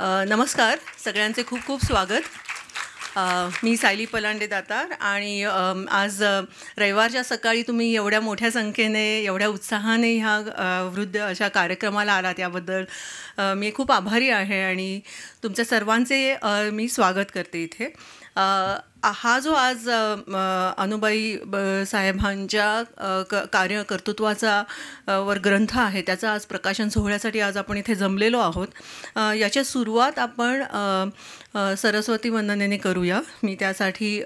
नमस्कार सगळ्यांचे खूप खूप स्वागत. मी सायली पलांडे दातार आणि आज रविवारच्या सकाळी तुम्ही एवढ्या मोठ्या संख्येने एवढ्या उत्साहाने ह्या वृद्ध अशा कार्यक्रमाला आला त्याबद्दल मी खूप आभारी आहे आणि तुमच्या सर्वांचे मी स्वागत करते इथे. हा जो आज अनुबाई साहेबांच्या कार्यकर्तृत्वाचा वर ग्रंथ आहे त्याचा आज प्रकाशन सोहळ्यासाठी आज आपण इथे जमलेलो आहोत. याची सुरुवात आपण सरस्वती वंदनेने करूया. मी त्यासाठी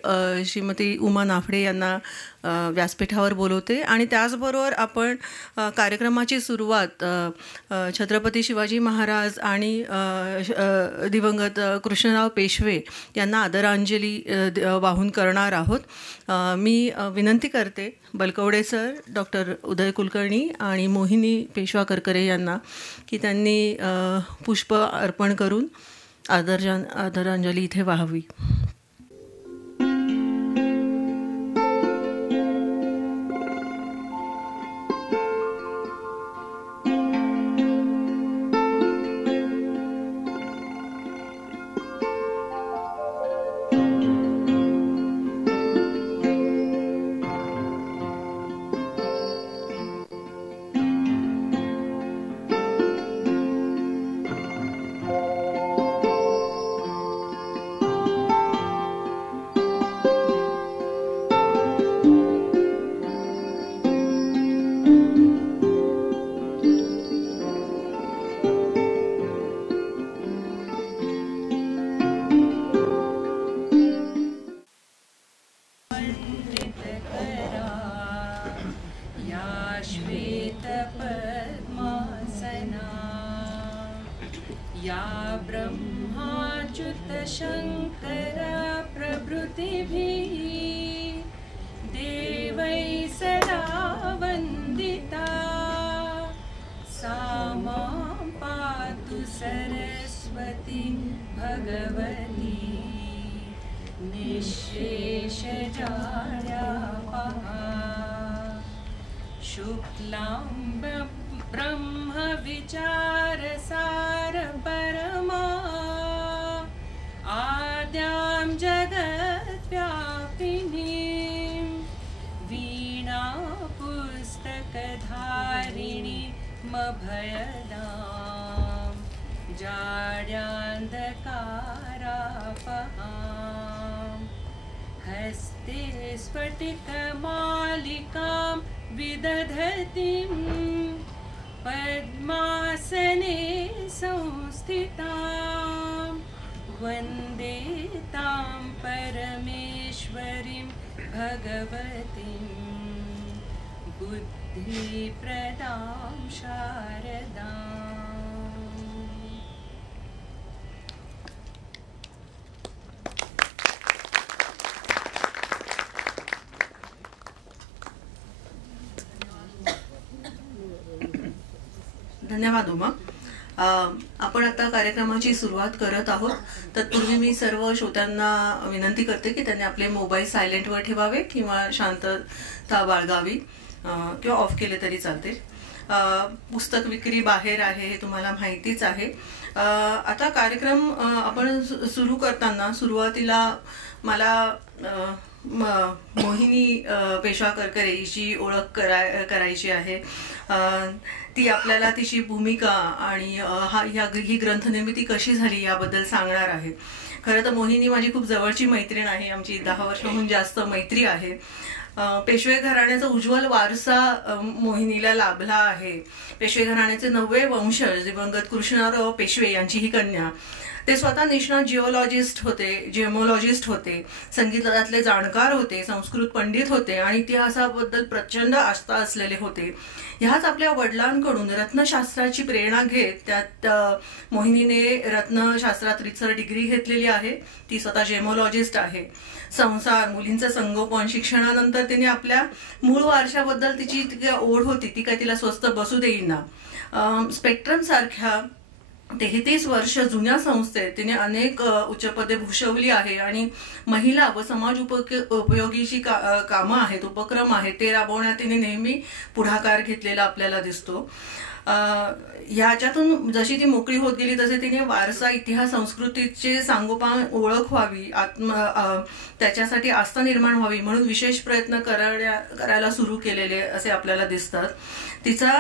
श्रीमती उमा नाफडे यांना व्यासपीठावर बोलवते आणि त्याचबरोबर आपण कार्यक्रमाची सुरुवात छत्रपती शिवाजी महाराज आणि दिवंगत कृष्णराव पेशवे यांना आदरांजली वाहून करणार आहोत. मी विनंती करते बलकवडे सर, डॉक्टर उदय कुलकर्णी आणि मोहिनी पेशवा करकरे यांना की त्यांनी पुष्प अर्पण करून आदरांजली इथे वाहावी. हस्ते स्फटिकमालिकां विदधतीं पद्मासने संस्थितां वन्दे तां परमेश्वरीं भगवतीं बुद्धिप्रदां शारदाम्. धन्यवाद उमा. आपण आता कार्यक्रमाची सुरुवात करत आहोत. तत्पूर्वी मी सर्व श्रोत्यांना विनंती करते की त्यांनी आपले मोबाईल सायलेंटवर ठेवावे किंवा शांतता बाळगावी किंवा ऑफ केले तरी चालते. पुस्तक विक्री बाहेर आहे हे तुम्हाला माहितीच आहे. आता कार्यक्रम आपण सुरू करताना सुरुवातीला मला मोहिनी पेशवा करकरे हिची ओळख करायची आहे. ती आपल्याला तिची भूमिका आणि ही ग्रंथनिर्मिती कशी झाली याबद्दल सांगणार आहे. खरं तर मोहिनी माझी खूप जवळची मैत्रीण आहे. आमची 10 वर्षांहून जास्त मैत्री आहे. पेशवे घराण्याचा उज्ज्वल वारसा मोहिनीला लाभला आहे. पेशवे घराण्याचे 9वे वंशज दिवंगत कृष्णराव पेशवे यांची ही कन्या. ते स्वतः निष्णात जेमोलॉजिस्ट होते, संगीतातले जाणकार होते, संस्कृत पंडित होते आणि इतिहासाबद्दल प्रचंड आस्था असलेले होते. ह्याच आपल्या वडिलांकडून रत्नशास्त्राची प्रेरणा घेत त्यात मोहिनीने रत्नशास्त्रात रिसर्च डिग्री घेतलेली आहे. ती स्वतः जेमोलॉजिस्ट आहे. संसार, मुलींचं संगोपन, शिक्षणानंतर तिने आपल्या मूळ वारशाबद्दल तिची ओढ होती ती काही तिला स्वस्त बसू देईना. स्पेक्ट्रम सारख्या 33 वर्ष जुन्या संस्थेत तिने अनेक उच्चपदे भूषवली आहे आणि महिला व समाज उपयोगीची कामं आहेत, उपक्रम आहेत ते राबवण्यात तिने नेहमी पुढाकार घेतलेला आपल्याला दिसतो. ह्याच्यातून जशी ती मोकळी होत गेली तसे तिने वारसा, इतिहास, संस्कृतीची सांगोपांग ओळख व्हावी, त्याच्यासाठी आस्था निर्माण व्हावी म्हणून विशेष प्रयत्न करायला सुरू केलेले असे आपल्याला दिसतात. तिचा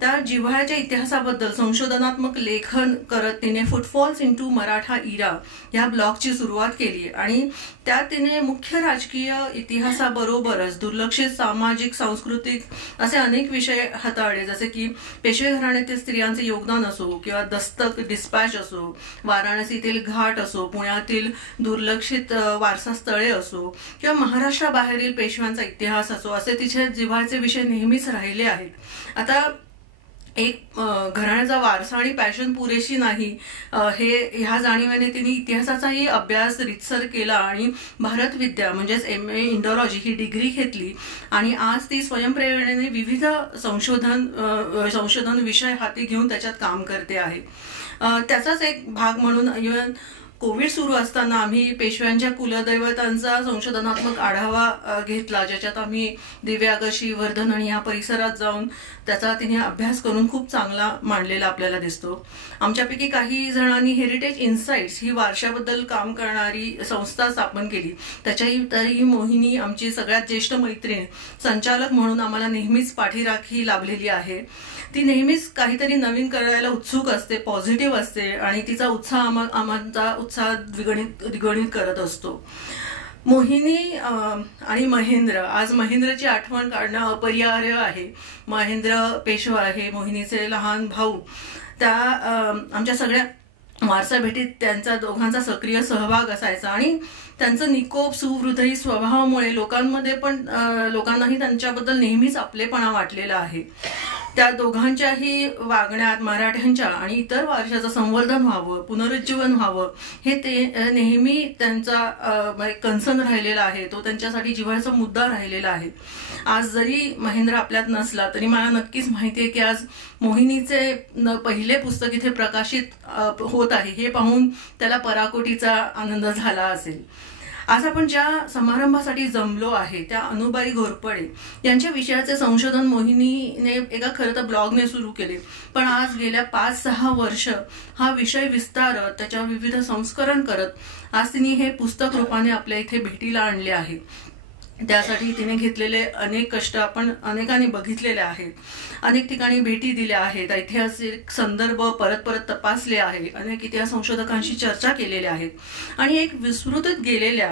त्या जिव्हाळ्याच्या इतिहासाबद्दल संशोधनात्मक लेखन करत तिने फुटफॉल्स इंटू मराठा इरा ह्या ब्लॉगची सुरुवात केली आणि त्यात तिने मुख्य राजकीय इतिहासाबरोबरच दुर्लक्षित सामाजिक, सांस्कृतिक असे अनेक विषय हाताळले, जसे की पेशवे घराण्यातील स्त्रियांचे योगदान असो किंवा दस्तक डिस्पॅच असो, वाराणसीतील घाट असो, पुण्यातील दुर्लक्षित वारसा स्थळे असो किंवा महाराष्ट्राबाहेरील पेशव्यांचा इतिहास असो, असे तिचे जिव्हाळ्याचे विषय नेहमीच राहिले आहेत. आता एक घराण्याचा वारसा आणि पॅशन पुरेशी नाही, ह्या जाणीवेने तिने इतिहासाचाही अभ्यास रितसर केला आणि भारत विद्या म्हणजेच MA इंडॉलॉजी ही डिग्री घेतली आणि आज ती स्वयंप्रेरणेने विविध संशोधन विषय हाती घेऊन त्याच्यात काम करते आहे. त्याचाच एक भाग म्हणून इव्हन कोविड सुरू असताना आम्ही पेशव्यांच्या कुलदैवतांचा संशोधनात्मक आढावा घेतला, ज्याच्यात आम्ही दिव्यागशी, वर्धन आणि या परिसरात जाऊन त्याचा तिने अभ्यास करून खूप चांगला मांडलेला आपल्याला दिसतो. आमच्यापैकी काही जणांनी हेरिटेज इन्साइट्स ही वारशाबद्दल काम करणारी संस्था स्थापन केली. तरी मोहिनी आमची सगळ्यात ज्येष्ठ मैत्रीण, संचालक म्हणून आम्हाला नेहमीच पाठीराखी लाभलेली आहे. ती नेहमीच काहीतरी नवीन करायला उत्सुक असते, पॉझिटिव्ह असते आणि तिचा उत्साह आमचा उत्साह द्विगुणित करत असतो. मोहिनी आणि महेंद्र, आज महेंद्रची आठवण काढणं अपरिहार्य आहे. महेंद्र पेशवा आहे, मोहिनीचे लहान भाऊ. त्या आमच्या सगळ्या वारसा भेटीत त्यांचा दोघांचा सक्रिय सहभाग असायचा आणि त्यांचं निकोप सुहृदयी स्वभावामुळे लोकांनाही त्यांच्याबद्दल नेहमीच आपलेपणा वाटलेला आहे. त्या दोघांच्याही वागण्यात मराठ्यांच्या आणि इतर वारशाचं संवर्धन व्हावं, पुनरुज्जीवन व्हावं, हे ते नेहमी त्यांचा कन्सर्न राहिलेला आहे. तो त्यांच्यासाठी जिव्हाळ्याचा मुद्दा राहिलेला आहे. आज जरी महेंद्र आपल्यात नसला तरी मला नक्कीच माहिती आहे की आज मोहिनीचे पहिले पुस्तक इथे प्रकाशित होत आहे हे पाहून त्याला पराकोटीचा आनंद झाला असेल. आज आपण ज्या समारंभासाठी जमलो आहे त्या अनुबाई घोरपडे यांच्या विषयाचे संशोधन मोहिनीने एका खरं तर ब्लॉगने सुरू केले, पण आज गेल्या 5-6 वर्ष हा विषय विस्तारत त्याच्यावर विविध संस्करण करत आज तिने हे पुस्तक रूपाने आपल्या इथे भेटीला आणले आहे. त्यासाठी तिने घेतलेले अनेक कष्ट आपण अनेकांनी बघितलेले आहेत. अनेक ठिकाणी भेटी दिल्या आहेत, ऐतिहासिक संदर्भ परत तपासले आहे, अनेक इतिहास संशोधकांशी चर्चा केलेल्या आहेत आणि एक विस्मृतीत गेलेल्या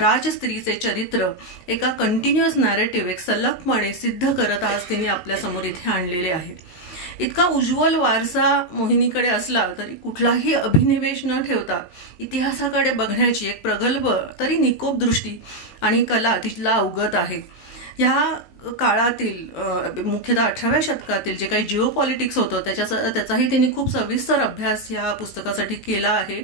राजस्त्रीचे चरित्र एका कंटिन्युअस नॅरेटिव्ह, एक सलगपणे सिद्ध करत आज तिने आपल्या समोर इथे आणलेले आहे. इतका उज्ज्वल वारसा मोहिनीकडे असला तरी कुठलाही अभिनिवेश न ठेवता इतिहासाकडे बघण्याची एक प्रगल्भ तरी निकोप दृष्टी आणि कला तिला अवगत आहे. या काळातील मुख्यतः 18व्या शतकातील जे काही जिओ पॉलिटिक्स होतं त्याचाही त्यांनी खूप सविस्तर अभ्यास या पुस्तकासाठी केला आहे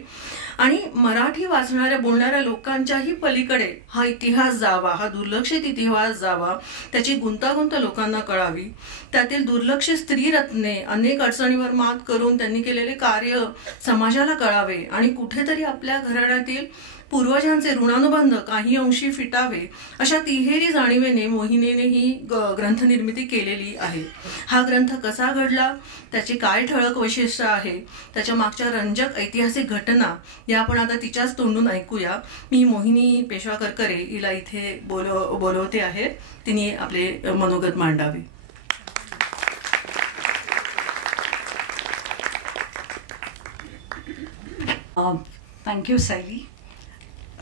आणि मराठी वाचणाऱ्या बोलणाऱ्या लोकांच्याही पलीकडे हा इतिहास जावा, हा दुर्लक्षित इतिहास जावा, त्याची गुंतागुंत लोकांना कळावी. त्यातील दुर्लक्षित स्त्रीरत्ने अनेक अडचणीवर मात करून त्यांनी केलेले कार्य समाजाला कळावे आणि कुठेतरी आपल्या घराण्यातील पूर्वजांचे ऋणानुबंध काही अंशी फिटावे अशा तिहेरी जाणीवेने मोहिनीने ही ग्रंथ निर्मिती केलेली आहे. हा ग्रंथ कसा घडला, त्याची काय ठळक वैशिष्ट्य आहे, त्याच्या मागच्या रंजक ऐतिहासिक घटना या आपण आता तिच्याच तोंडून ऐकूया. मी मोहिनी पेशवा करकरे हिला इथे बोलवते आहे, तिने आपले मनोगत मांडावे. Thank you, Saili.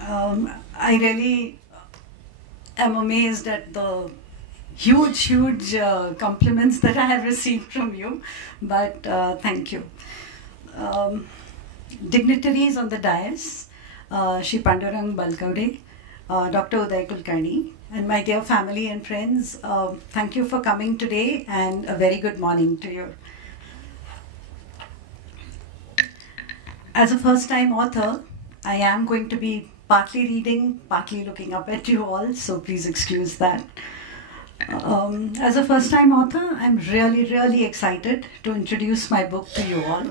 I really am amazed at the huge compliments that I have received from you, but thank you. Dignitaries on the dais, Shri Pandurang Balgavde, Dr. Uday Kulkarni, and my dear family and friends, thank you for coming today and a very good morning to you. As a first-time author, I am going to be partly reading, partly looking up at you all, so please excuse that. As a first-time author, I'm really excited to introduce my book to you all.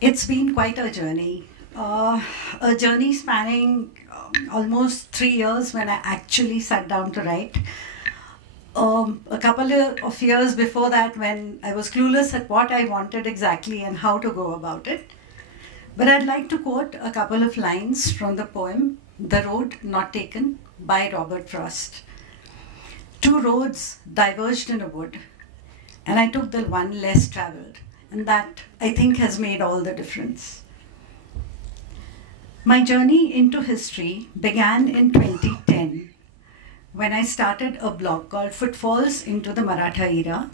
It's been quite a journey spanning almost 3 years when I actually sat down to write. a couple of years before that, when I was clueless at what I wanted exactly and how to go about it. But I'd like to quote a couple of lines from the poem The Road Not Taken by Robert Frost. Two roads diverged in a wood, and I took the one less traveled, and that, I think, has made all the difference. My journey into history began in 2010 when I started a blog called Footfalls into the Maratha Era.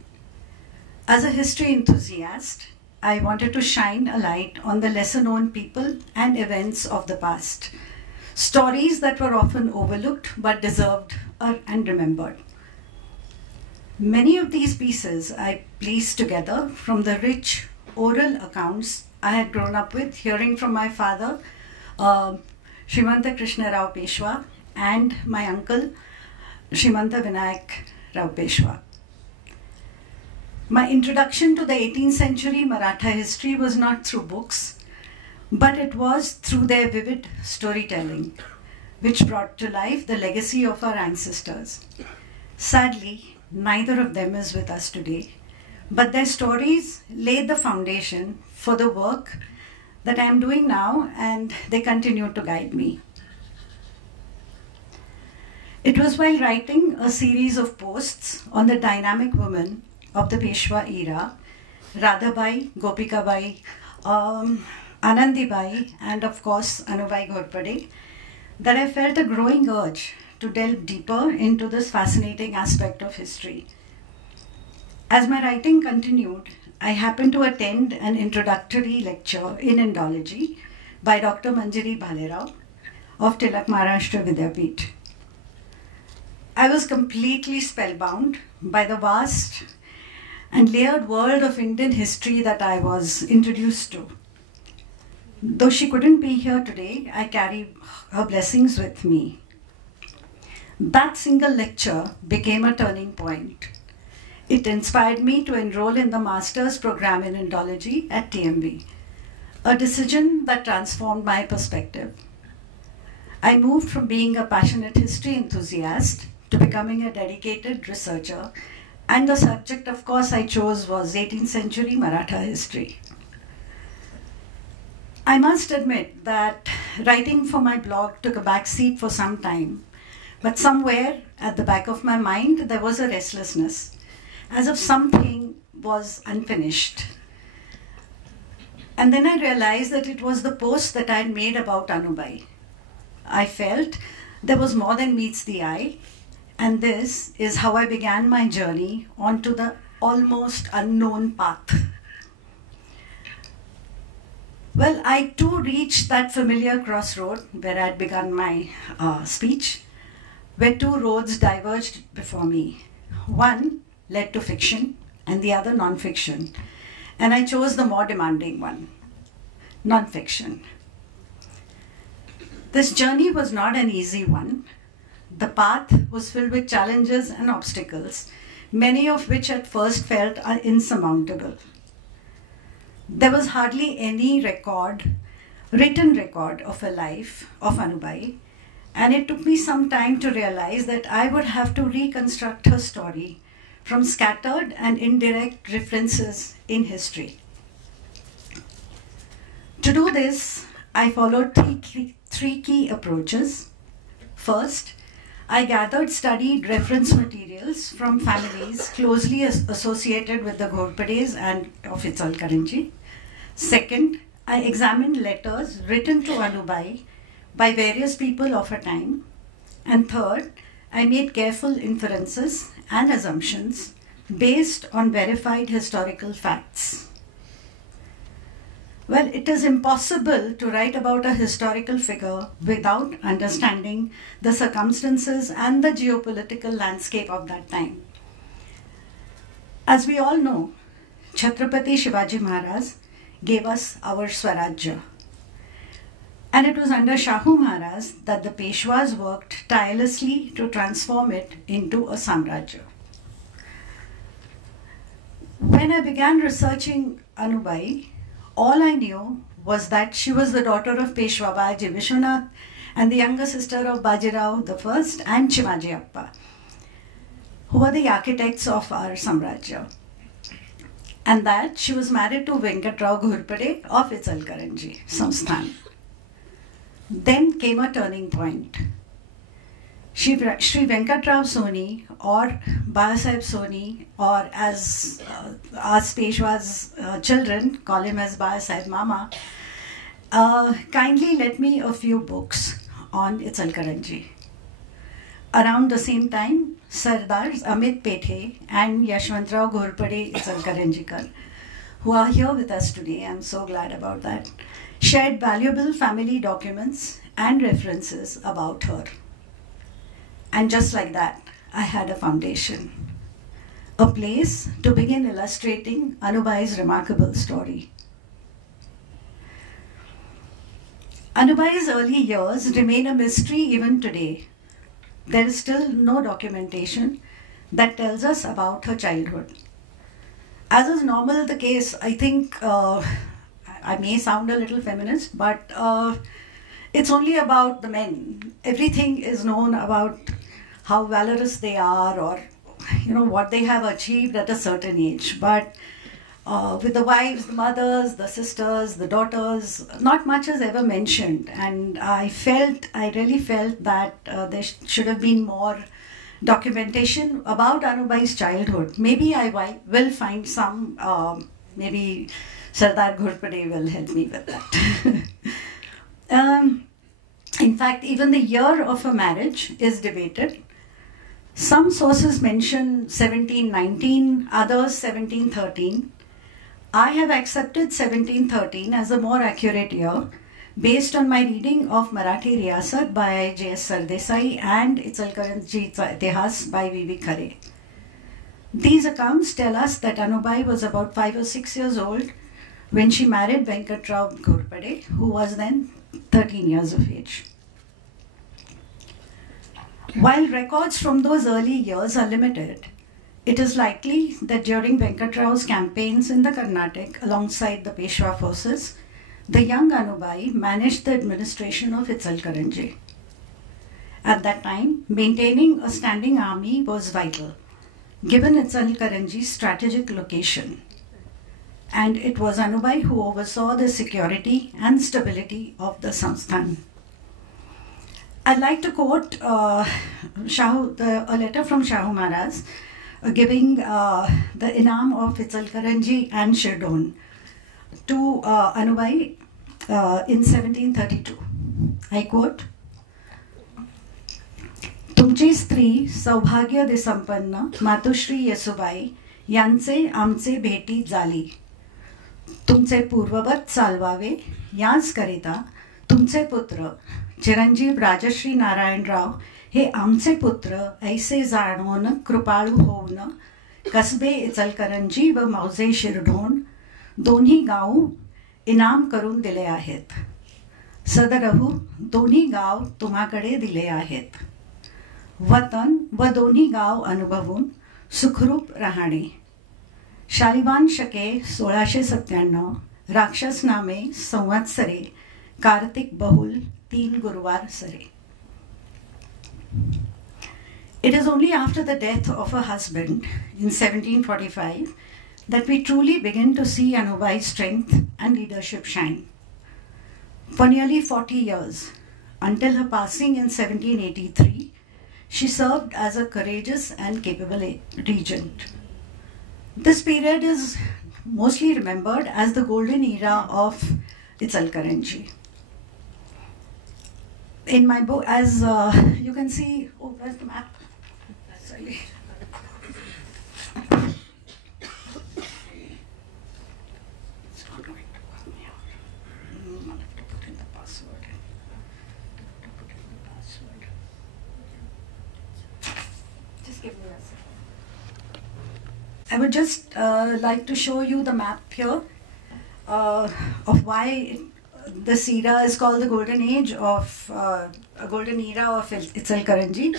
As a history enthusiast, I wanted to shine a light on the lesser known people and events of the past, stories that were often overlooked but deserved and remembered. Many of these pieces I pieced together from the rich oral accounts I had grown up with, hearing from my father, Srimanta Krishna Rao Peshwa, and my uncle, Srimanta Vinayak Rao Peshwa. My introduction to the 18th century Maratha history was not through books, but it was through their vivid storytelling, which brought to life the legacy of our ancestors. Sadly, neither of them is with us today, but their stories laid the foundation for the work that I am doing now, and they continue to guide me. It was while writing a series of posts on the dynamic women of the Peshwa era, Radhabai, Gopikabai, Anandibai, and of course Anubai Ghorpade, that I felt a growing urge to delve deeper into this fascinating aspect of history. As my writing continued, I happened to attend an introductory lecture in Indology by Dr. Manjari Bhalerao of Tilak Maharashtra Vidyapith. I was completely spellbound by the vast and layered world of Indian history that I was introduced to. Though she couldn't be here today, I carry her blessings with me. That single lecture became a turning point. It inspired me to enroll in the master's program in Indology at TMB, a decision that transformed my perspective. I moved from being a passionate history enthusiast to becoming a dedicated researcher, and the subject, of course, I chose was 18th century Maratha history. I must admit that writing for my blog took a back seat for some time, but somewhere at the back of my mind there was a restlessness, as if something was unfinished. And then I realized that it was the post that I had made about Anubai. I felt there was more than meets the eye, and this is how I began my journey onto the almost unknown path. Well, I too reached that familiar crossroad where I had begun my speech, where two roads diverged before me. One led to fiction and the other non-fiction, and I chose the more demanding one, non-fiction. This journey was not an easy one. The path was filled with challenges and obstacles, many of which at first felt insurmountable. There was hardly any written record of a life of Anubai, and it took me some time to realize that I would have to reconstruct her story from scattered and indirect references in history. To do this, I followed three key approaches. First, I gathered studied reference materials from families closely associated with the Ghorpades and of Ichalkaranji. Second, I examined letters written to Anubai by various people of her time. And third, I made careful inferences and assumptions based on verified historical facts. Well, it is impossible to write about a historical figure without understanding the circumstances and the geopolitical landscape of that time. As we all know, Chhatrapati Shivaji Maharaj gave us our Swarajya. And it was under Shahu Maharaj that the Peshwas worked tirelessly to transform it into a Samrajya. When I began researching Anubai, all I knew was that she was the daughter of Peshwa Baji Vishwanath and the younger sister of Bajirao I and Chimaji Appa, who were the architects of our Samrajya. And that she was married to Venkatrao Ghurpade of Ichalkaranji Samsthan. Then came a turning point. Shri Venkatrao Soni or Balasaheb Soni, or as as Peshwa's children call him as Balasaheb Mama, kindly lent me a few books on Ichalkaranji. Around the same time, Sardars Amit Pethe and Yashwantrao Ghurpade Ichalkaranjikar, who are here with us today, I'm so glad about that, shared valuable family documents and references about her. And just like that, I had a foundation, a place to begin illustrating Anubai's remarkable story. Anubai's early years remain a mystery even today. There is still no documentation that tells us about her childhood. As is normal the case, I think, I may sound a little feminist, but it's only about the men. Everything is known about how valorous they are, or what they have achieved at a certain age. But with the wives, the mothers, the sisters, the daughters, not much is ever mentioned. And I really felt that there should have been more documentation about Anubai's childhood. Maybe I will find some, maybe Sardar Ghurpade will help me with that. In fact, even the year of her marriage is debated. Some sources mention 1719, others 1713. I have accepted 1713 as a more accurate year based on my reading of Marathi Riyasat by J.S. Sardesai and Ichalkaranji Itihas by V.V. Khare. These accounts tell us that Anubai was about 5 or 6 years old when she married Venkatrao Ghurpade, who was then 13 years of age. While records from those early years are limited, it is likely that during Venkatrao's campaigns in the Carnatic alongside the Peshwa forces, the young Anubai managed the administration of Ichalkaranji. At that time, maintaining a standing army was vital, given Ichalkaranji's strategic location. And it was Anubai who oversaw the security and stability of the Samsthan. I'd like to quote a letter from Shahu Maharaj giving the Inam of Ichalkaranji and Shirdon to Anubai in 1732. I quote, तुमची स्त्री सौभाग्य दिसंपन्न मातुश्री येसुबाई यांचे आमचे भेटी झाली. तुमचे पूर्ववत चालवावे याचकरिता तुमचे पुत्र चिरंजीव राजश्री नारायणराव हे आमचे पुत्र ऐसे जाणून कृपाळू होऊन कसबे इचलकरंजी व मौजे शिरढोण दोन्ही गाव इनाम करून दिले आहेत. सदरहू दोन्ही गाव तुम्हाकडे दिले आहेत. वतन व दोन्ही गाव अनुभवून सुखरूप राहणे. शालिवान शके 1697 राक्षस नामे संवत्सरे कार्तिक बहुल 3 गुरुवार सरे. It is only after the death of her husband in 1745 that we truly begin to see Anubai's strength and leadership shine. For nearly 40 years, until her passing in 1783, she served as a courageous and capable regent. This period is mostly remembered as the golden era of Ichalkaranji. In my book, as you can see, oh, where's the map? Sorry. It's not going to work me out. I'll have to put in the password. Just give me a second. I would just like to show you the map here of why this era is called the golden age of a golden era of Ichalkaranji.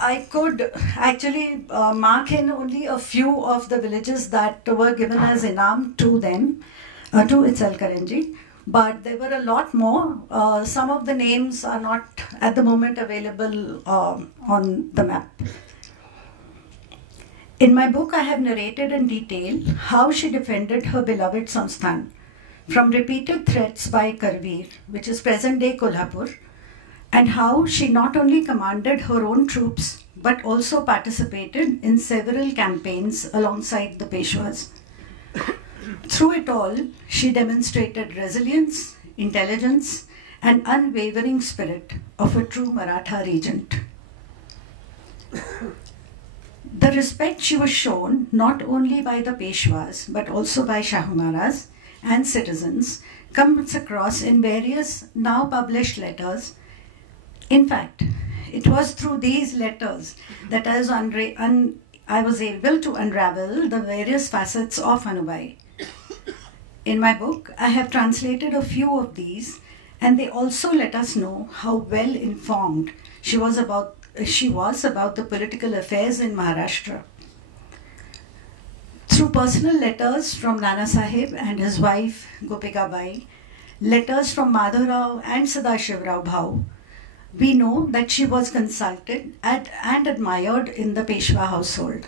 I could actually mark in only a few of the villages that were given as inam to them, to Ichalkaranji. but there were a lot more. Some of the names are not at the moment available on the map. In my book, I have narrated in detail how she defended her beloved Samsthan from repeated threats by Karveer, which is present-day Kolhapur, and how she not only commanded her own troops but also participated in several campaigns alongside the Peshwas. Through it all, she demonstrated resilience, intelligence, and unwavering spirit of a true Maratha regent. The respect she was shown not only by the Peshwas but also by Shahu Maharaj and citizens comes across in various now published letters. In fact, it was through these letters that I was able to unravel the various facets of Anubai. In my book, I have translated a few of these, and they also let us know how well informed she was about the political affairs in Maharashtra. Through personal letters from Nana Sahib and his wife Gopika Bai, letters from Madhavrao and Sadashivrao Bhau, we know that she was consulted and admired in the Peshwa household.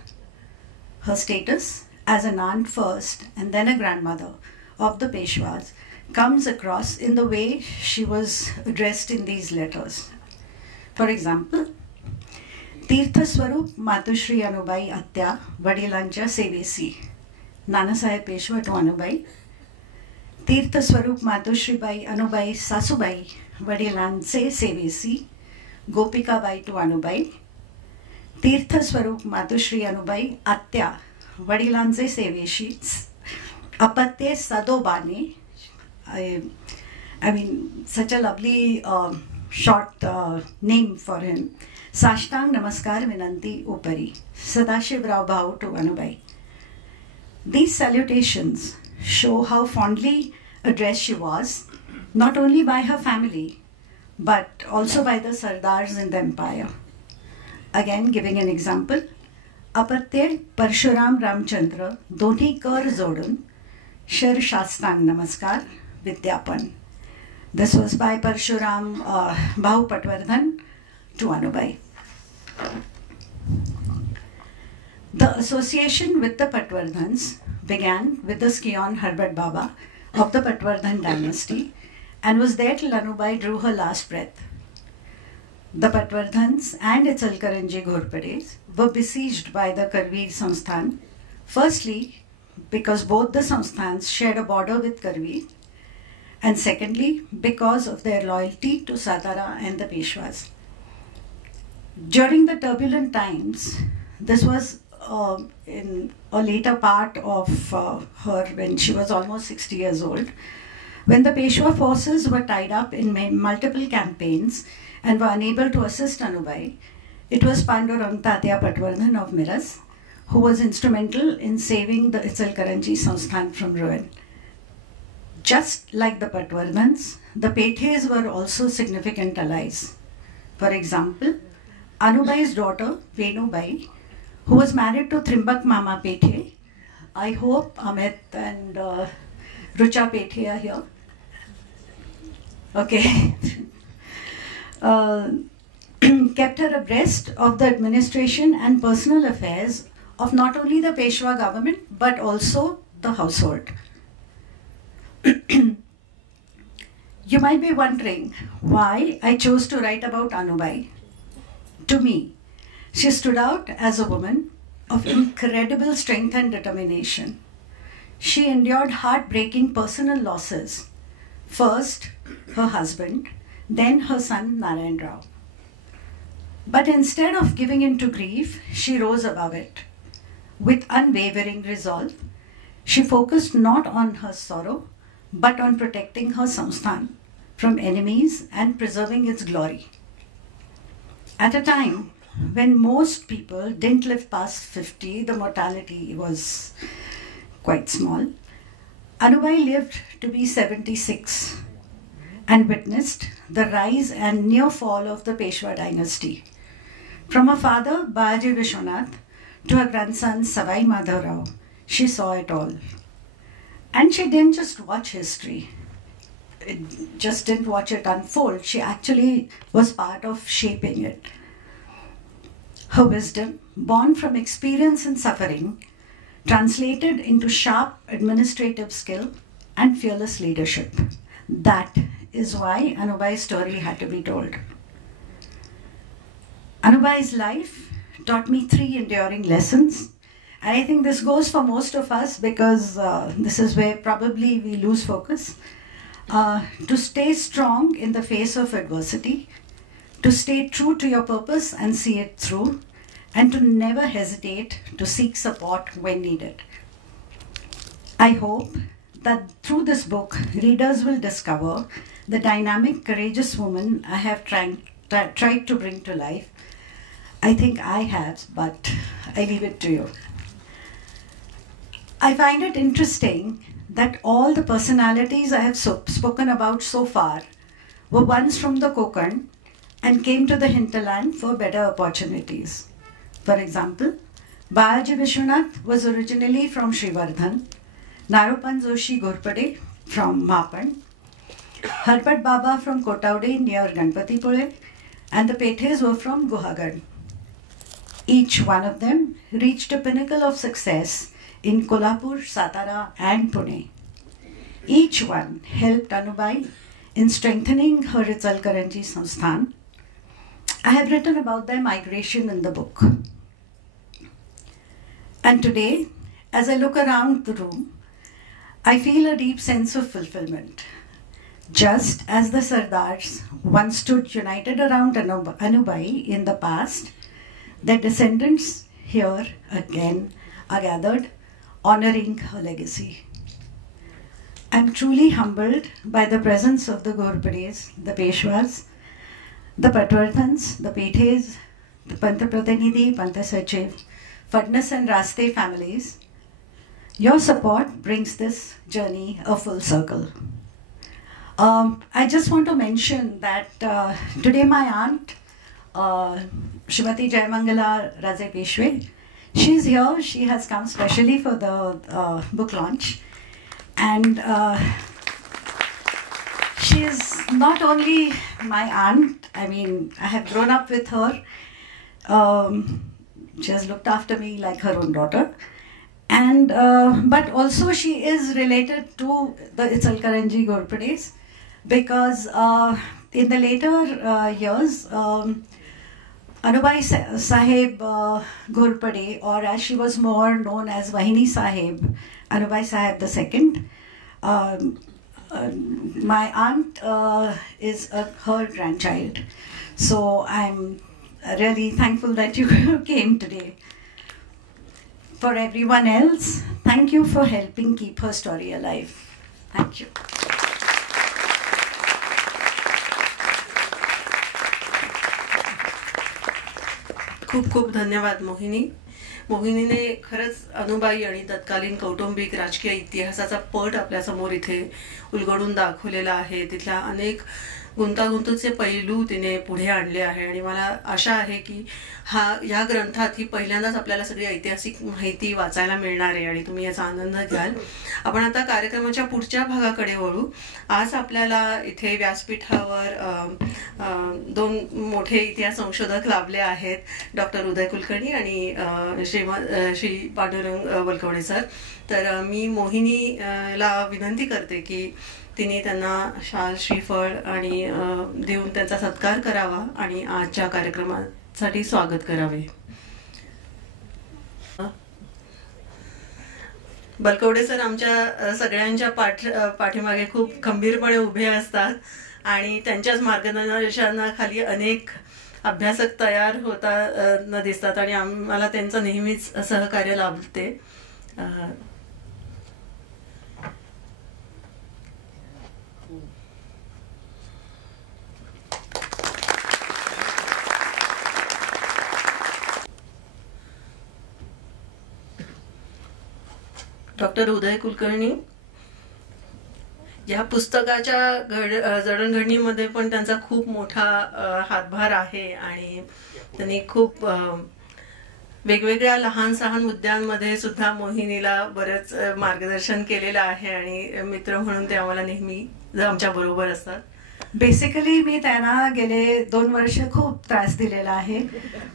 Her status as an aunt first and then a grandmother of the Peshwas comes across in the way she was addressed in these letters. For example, Tirthaswarup Matushri Anubai Atya Vadilancha Sevesi, Nanasaheb Peshwa to Anubai. Tirthaswarup Matushri Bai Anubai Sasubai Vadilanse Sevesi, Gopika Bai to Anubai. Tirthaswarup Matushri Anubai Atya Vadilanse Seveshi, Apatye Sadobane. I mean, such a lovely short name for him. Sashtang Namaskar Vinanti Upari, Sadashivrao Bhau to Anubai. These salutations show how fondly addressed she was, not only by her family, but also by the Sardars in the empire. Again, giving an example, Apatye Parshuram Ramchandra Doni Kar Zodun, Shir Shastang Namaskar Vidyapan. This was by Parshuram Bhau Patwardhan to Anubai. The association with the Patwardhans began with the Skion Herbert Baba of the Patwardhan dynasty and was there till Anubai drew her last breath. The Patwardhans and Ichalkaranji Ghorpades were besieged by the Karveer Samsthan, firstly because both the Samsthans shared a border with Karveer, and secondly because of their loyalty to Satara and the Peshwas. During the turbulent times, this was in a later part of her when she was almost 60 years old, when the Peshwa forces were tied up in multiple campaigns and were unable to assist Anubai. It was Pandurang Tatya Patwardhan of Miras who was instrumental in saving the Ichalkaranji Samsthan from ruin. Just like the Patwardhans, the Pethes were also significant allies. For example, Anubai's daughter, Venubai, who was married to Trimbak Mama Pethe. I hope Amit and Rucha Pethe are here. Okay. Kept her abreast of the administration and personal affairs of not only the Peshwa government but also the household. You might be wondering why I chose to write about Anubai. To me, she stood out as a woman of incredible strength and determination. She endured heartbreaking personal losses. First, her husband, then her son Narayan Rao. But instead of giving in to grief, she rose above it. With unwavering resolve, she focused not on her sorrow, but on protecting her Samsthan from enemies and preserving its glory. At a time when most people didn't live past 50, the mortality was quite small, Anubai lived to be 76 and witnessed the rise and near fall of the Peshwa dynasty. From her father, Baji Vishwanath, to her grandson, Savai Madhavrao, she saw it all. And she didn't just watch history. just didn't watch it unfold. She actually was part of shaping it. Her wisdom, born from experience and suffering, translated into sharp administrative skill and fearless leadership. That is why Anubai's story had to be told. Anubai's life taught me 3 enduring lessons. And I think this goes for most of us because this is where probably we lose focus. To stay strong in the face of adversity, to stay true to your purpose and see it through, and to never hesitate to seek support when needed. I hope that through this book, readers will discover the dynamic, courageous woman I have tried to bring to life. I think I have, but I leave it to you. I find it interesting that all the personalities I have spoken about so far were once from the Konkan and came to the hinterland for better opportunities. For example, Balaji Vishwanath was originally from Srivardhan, Naropan Joshi Ghorpade from Mapan, Harpat Baba from Kotaude near Ganpatipule, and the Pethes were from Guhagad. Each one of them reached a pinnacle of success in Kolhapur, Satara, and Pune. Each one helped Anubai in strengthening her Ichalkaranji Sansthan. I have written about their migration in the book. And today, as I look around the room, I feel a deep sense of fulfillment. Just as the Sardars once stood united around Anubai in the past, their descendants here again are gathered, honoring her legacy. I am truly humbled by the presence of the Ghorpades, the Peshwas, the Patwardhans, the Pethes, the Panta Pratinidhi, Panta Sachiv, Fadnas and Raste families. Your support brings this journey a full circle. I just want to mention that today my aunt, Shrimati Jaimangala Raze Peshwe, she's here. She has come specially for the book launch. And she is not only my aunt, I mean, I have grown up with her. She has looked after me like her own daughter. And but also she is related to the Ichalkaranji Ghorpades because in the later years, Anubai Sahib Ghorpade, or as she was more known as Vahini Sahib, Anubai Sahib II, my aunt is her grandchild. So I'm really thankful that you came today. For everyone else, thank you for helping keep her story alive. Thank you. खूप खूप धन्यवाद मोहिनी. मोहिनीने खरंच अनुबाई आणि तत्कालीन कौटुंबिक राजकीय इतिहासाचा पट आपल्यासमोर इथे उलगडून दाखवलेला आहे. तिथल्या अनेक गुंतागुंतीचे पैलू तिने पुढे आणले आहे आणि मला आशा आहे की ह्या ग्रंथात ही पहिल्यांदाच आपल्याला सगळी ऐतिहासिक माहिती वाचायला मिळणार आहे आणि तुम्ही याचा आनंद घ्याल. आपण आता कार्यक्रमाच्या पुढच्या भागाकडे वळू. आज आपल्याला इथे व्यासपीठावर 2 मोठे इतिहास संशोधक लाभले आहेत, डॉक्टर उदय कुलकर्णी आणि श्री पांडुरंग वलकवडे सर. तर मी मोहिनीला विनंती करते की तिने त्यांना शाल श्रीफळ आणि देऊन त्यांचा सत्कार करावा आणि आजच्या कार्यक्रमासाठी स्वागत करावे. बलकवडे सर आमच्या सगळ्यांच्या पाठीमागे खूप खंबीरपणे उभे असतात आणि त्यांच्याच मार्गदर्शनाखाली अनेक अभ्यासक तयार होताना दिसतात आणि आम्हाला त्यांचं नेहमीच सहकार्य लाभते. डॉक्टर उदय कुलकर्णी या पुस्तकाच्या जडणघडणीमध्ये पण त्यांचा खूप मोठा हातभार आहे आणि त्यांनी खूप वेगवेगळ्या लहान सहान मुद्द्यांमध्ये सुद्धा मोहिनीला बरंच मार्गदर्शन केलेलं आहे आणि मित्र म्हणून ते आम्हाला नेहमी आमच्या बरोबर असतात. बेसिकली मी त्यांना गेले 2 वर्ष खूप त्रास दिलेला आहे,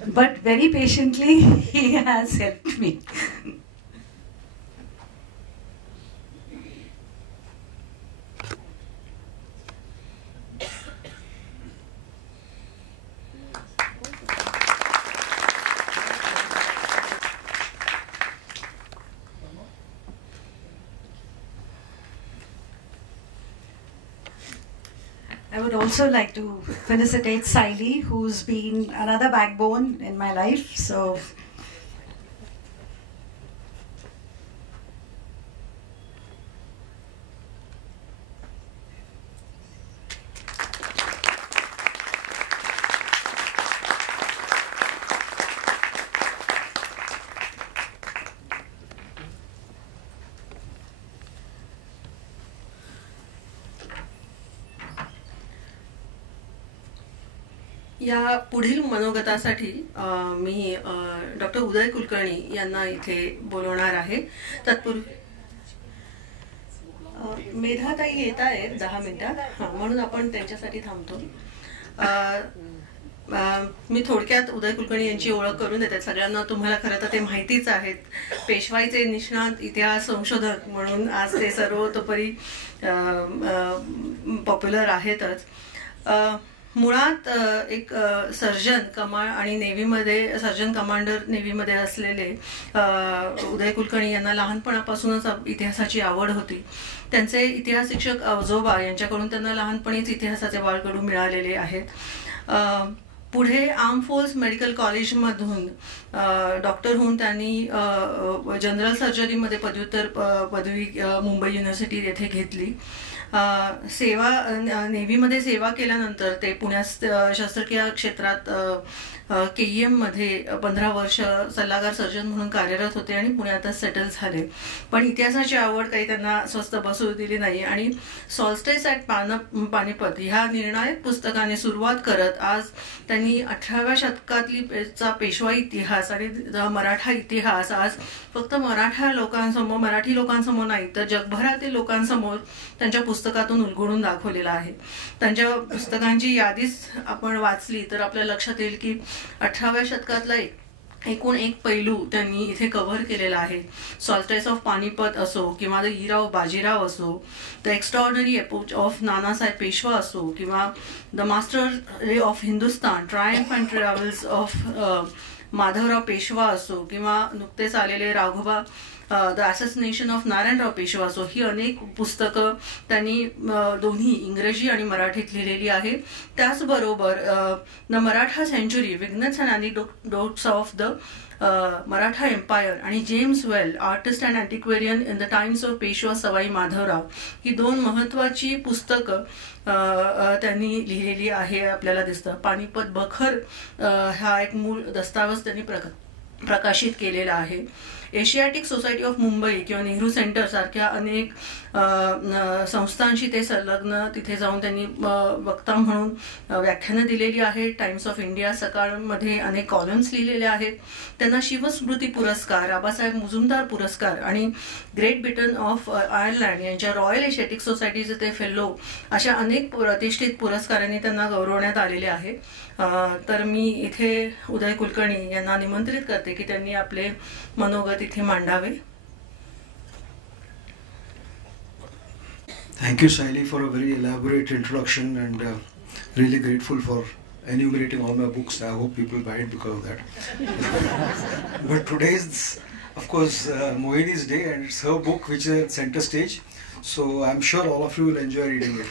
but very patiently he has helped me. I would also like to felicitate Saili, who's been another backbone in my life. So या पुढील मनोगतासाठी मी डॉक्टर उदय कुलकर्णी यांना इथे बोलवणार आहे. तत्पूर्वी मेधाताई येत आहेत 10 मिनिटात, म्हणून आपण त्यांच्यासाठी थांबतो. मी थोडक्यात उदय कुलकर्णी यांची ओळख करून देते. सगळ्यांना तुम्हाला खरं तर ते माहितीच आहेत. पेशवाईचे निष्णात इतिहास संशोधक म्हणून आज ते सर्वतोपरी पॉप्युलर आहेतच. मुळात एक सर्जन कमांड आणि नेव्हीमध्ये सर्जन कमांडर नेव्हीमध्ये असलेले उदय कुलकर्णी यांना लहानपणापासूनच इतिहासाची आवड होती. त्यांचे इतिहास शिक्षक आजोबा यांच्याकडून त्यांना लहानपणीच इतिहासाचे बाळकडू मिळालेले आहेत. पुढे आर्म फोर्स मेडिकल कॉलेजमधून डॉक्टर होऊन त्यांनी जनरल सर्जरीमध्ये पदव्युत्तर पदवी मुंबई युनिव्हर्सिटी येथे घेतली. नेव्हीमध्ये सेवा केल्यानंतर ते पुण्यात शस्त्रक्रिया क्षेत्रात KEM मध्ये 15 वर्ष सल्लागार सर्जन म्हणून कार्यरत होते आणि पुण्यातच सेटल झाले. पण इतिहासाची आवड काही त्यांना स्वस्त बसू दिली नाही आणि सॉल्स्टिस ॲट पानिपत ह्या निर्णायक पुस्तकाने सुरुवात करत आज त्यांनी 18व्या शतकातली पेशवाई इतिहास आणि मराठा इतिहास आज फक्त मराठी लोकांसमोर नाही तर जगभरातील लोकांसमोर त्यांच्या पुस्तकातून उलगडून दाखवलेला आहे. त्यांच्या पुस्तकांची यादीच आपण वाचली तर आपल्या लक्षात येईल की 18व्या शतकातला एकूण एक पैलू त्यांनी इथे कव्हर केलेला आहे. सॉल्स्टिस ऑफ पानिपत असो किंवा द इरा ऑफ बाजीराव असो, the extraordinary epoch of Nanasaheb Peshwa असो किंवा the master of Hindustan, Triumph and travels of Madhavrao Peshwa असो किंवा नुकतेच आलेले Raghoba the assassination of Narayanrao Peshwa असो, ही अनेक पुस्तकं त्यांनी दोन्ही इंग्रजी आणि मराठीत लिहिलेली आहे. त्याचबरोबर the Maratha century, vignettes and anecdotes of the Maratha empire आणि James Wales, artist and antiquarian in the times of Peshwa Sawai Madhavrao, ही 2 महत्वाची पुस्तकं त्यांनी लिहिलेली आहे आपल्याला दिसतं. पानिपत बखर हा एक मूळ दस्तावेज त्यांनी प्रकाशित केलेला आहे. एशियाटिक सोसायटी ऑफ मुंबई किंवा नेहरू सेंटर सारख्या अनेक संस्थांशी ते संलग्न, तिथे जाऊन त्यांनी वक्ता म्हणून व्याख्यानं दिलेली आहेत. टाइम्स ऑफ इंडिया सकाळमध्ये अनेक कॉलम्स लिहिलेले आहेत. त्यांना शिवस्मृती पुरस्कार, आबासाहेब मुजुमदार पुरस्कार आणि ग्रेट ब्रिटन ऑफ आयर्लंड यांच्या रॉयल एशियाटिक सोसायटीचे ते फेलो, अशा अनेक प्रतिष्ठित पुरस्कारांनी त्यांना गौरवण्यात आलेले आहे. तर मी इथे उदय कुलकर्णी यांना निमंत्रित करते की त्यांनी आपले मनोगत इथे मांडावे. Thank you, Saili, for a very elaborate introduction and really grateful for enumerating all my books. I hope people buy it because of that. But today is, of course, Mohini's day and it's her book which is at center stage. So I'm sure all of you will enjoy reading it.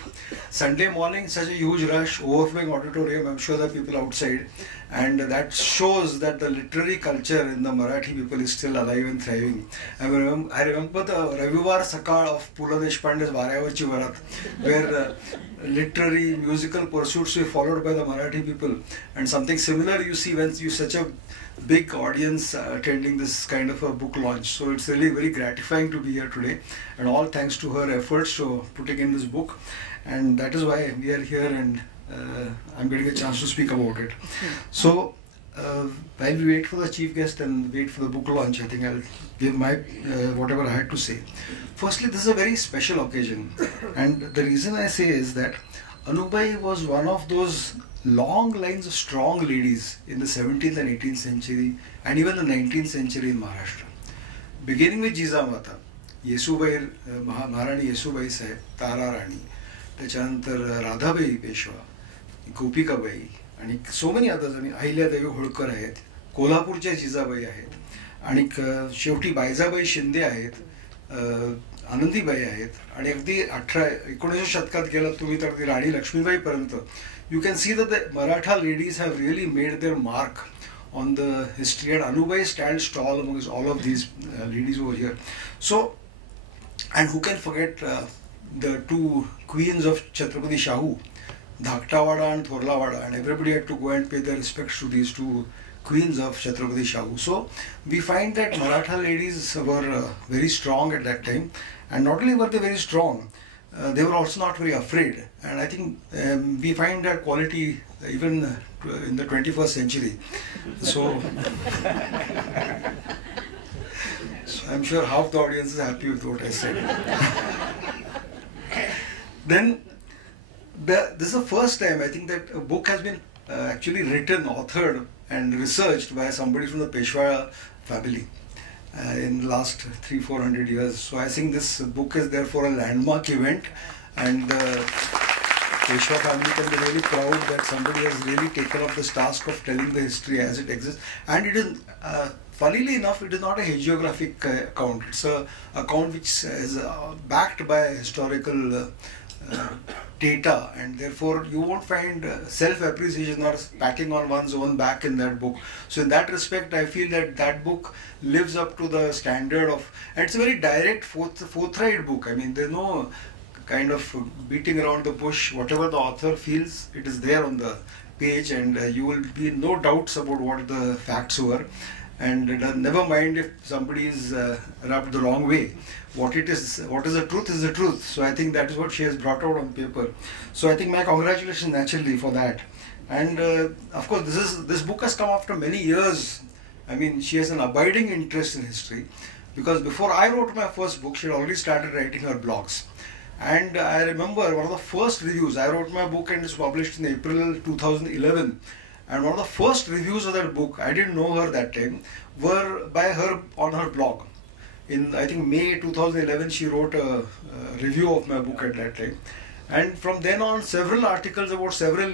Sunday morning, such a huge rush, overflowing auditorium, I'm sure there are people outside. And that shows that the literary culture in the Marathi people is still alive and thriving. I remember the Ravivar Sakal of Pula Deshpande's Varyavarchi Varat, where literary, musical pursuits were followed by the Marathi people. And something similar you see when you such a big audience attending this kind of a book launch. So it's really very gratifying to be here today. And all thanks to her efforts to putting in this book. And that is why we are here and I'm getting a chance to speak about it. So while we wait for the chief guest and wait for the book launch, I think I'll give my whatever I had to say. Firstly, this is a very special occasion, and the reason I say is that Anubai was one of those long lines of strong ladies in the 17th and 18th century and even the 19th century in Maharashtra. Beginning with Jizamata, Yesubai महाराणी येसुबाई साहेब, तारा राणी, त्याच्यानंतर राधाबाई पेशवा, गोपिकाबाई आणि so many others. आणि अहिल्यादेवी होळकर आहेत, कोल्हापूरच्या जिजाबाई आहेत, आणि शेवटी बायजाबाई शिंदे आहेत, आनंदीबाई आहेत, आणि अगदी 19व्या शतकात गेलात तुम्ही तर राणी लक्ष्मीबाई पर्यंत. You can see that the Maratha ladies have really made their mark on the history, and Anubai stands tall amongst all of these ladies over here. So, and who can forget the two queens of Chhatrapati Shahu, Dhaktawada and Thorlawada, and everybody had to go and pay their respects to these two queens of Chhatrapati Shahu. So we find that Maratha ladies were very strong at that time, and not only were they very strong, they were also not very afraid. And I think we find that quality even in the 21st century. So I'm sure half the audience is happy with what I said. Then this is the first time I think that a book has been actually written, authored and researched by somebody from the Peshwa family in the last 300-400 years. So I think this book is therefore a landmark event, and the Peshwa family can be really proud that somebody has really taken up this task of telling the history as it exists. And it is, funnily enough, it is not a hagiographic account. It's a account which is backed by historical data, and therefore you won't find self-appreciation or patting on one's own back in that book. So in that respect, I feel that that book lives up to the standard of, and it's a very direct, forthright book. I mean, there's no kind of beating around the bush. Whatever the author feels, it is there on the page, and you will be no doubts about what the facts were. And never mind if somebody is rubbed the wrong way. What is the truth is the truth. So I think that is what she has brought out on paper. So I think my congratulations naturally for that. And of course this book has come after many years. I mean, she has an abiding interest in history, because before I wrote my first book, she had already started writing her blogs. And I remember one of the first reviews, I wrote my book and it's published in April 2011. And one of the first reviews of that book, I didn't know her that time, were by her on her blog. In I think May 2011, she wrote a review of my book at that time. And from then on, several articles about several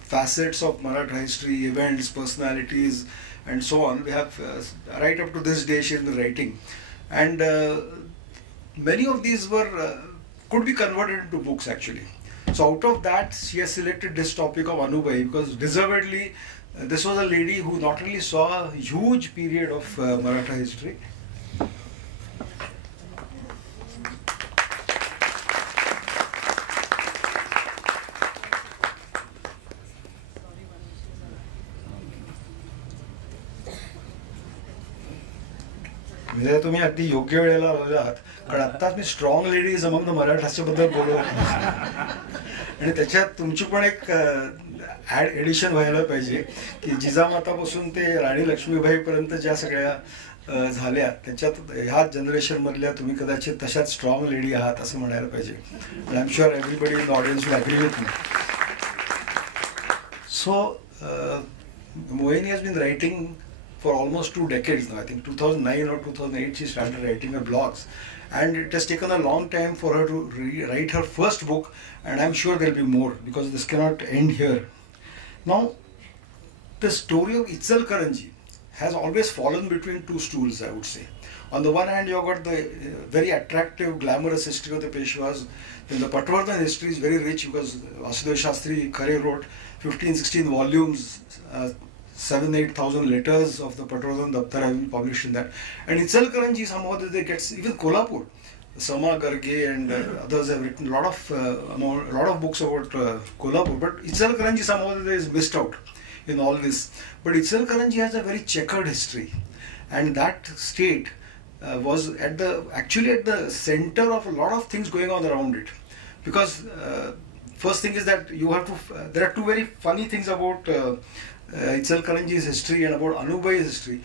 facets of Maratha history, events, personalities, and so on. We have right up to this day she has been writing. And many of these were could be converted into books actually. So out of that, she has selected this topic of Anubai, because deservedly, this was a lady who not only saw a huge period of Maratha history. म्हणजे तुम्ही अगदी योग्य वेळेला आलेले आहात, कारण आत्ताच मी strong ladies among the मराठाच्या बद्दल बोललो आणि त्याच्यात तुमची पण एक एडिशन व्हायला पाहिजे की जिजामातापासून ते राणी लक्ष्मीबाई पर्यंत ज्या सगळ्या झाल्या त्याच्यात ह्या जनरेशन मधल्या तुम्ही कदाचित तशाच स्ट्रॉंग लेडी आहात असं म्हणायला पाहिजे. I am sure everybody in the audience will agree with me. So Mohini has been writing for almost 2 decades now. I think 2009 or 2008 she started writing her blogs, and it has taken a long time for her to write her first book, and I'm sure there'll be more, because this cannot end here. Now, the story of Ichalkaranji has always fallen between two stools, I would say. On the one hand, you've got the very attractive, glamorous history of the Peshwas. Then the Patwardhan history is very rich, because Vasudev Shastri Khare wrote 15-16 volumes, 7,000-8,000 letters of the Patwardhan Daptar have been published in that. And Ichalkaranji somehow they gets, even Kolhapur, Sama Garge and others have written a lot of books about Kolhapur, but Ichalkaranji somehow is missed out in all this. But Ichalkaranji has a very checkered history, and that state was actually at the center of a lot of things going on around it. Because first thing is that you have to, there are two very funny things about Ichalkaranji's history and about Anubhai's history.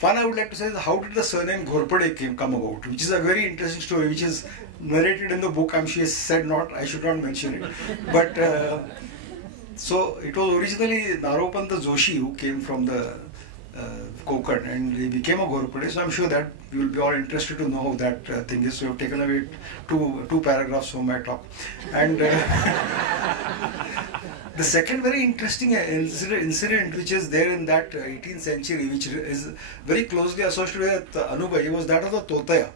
One I would like to say is how did the surname Ghorpade come about, which is a very interesting story, which is narrated in the book. She has said not, I should not mention it. But so it was originally Naropanta Joshi who came from the Konkan, and he became a Ghorpade. So I'm sure that you will be all interested to know how that thing is. So I've taken away two paragraphs from my talk. And the second very interesting incident which is there in that 18th century, which is very closely associated with Anubhai, was that of the Totaya.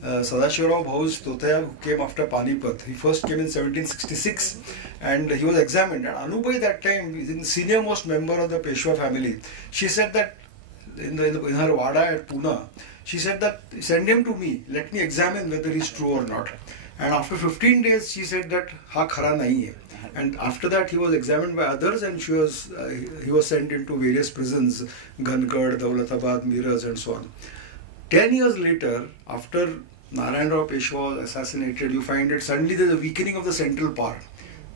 Sadashivrao Bhau's Totaya, who came after Panipat. He first came in 1766 and he was examined. And Anubhai that time, the senior most member of the Peshwa family, she said that in her Wada at Pune, she said that send him to me, let me examine whether he's true or not. And after 15 days, she said that ha khara nahi hai. And after that, he was examined by others, and he was sent into various prisons, Gangad, Daulatabad, Miraz, and so on. 10 years later, after Narayan Rao Peshwa was assassinated, you find that suddenly there is a weakening of the central power,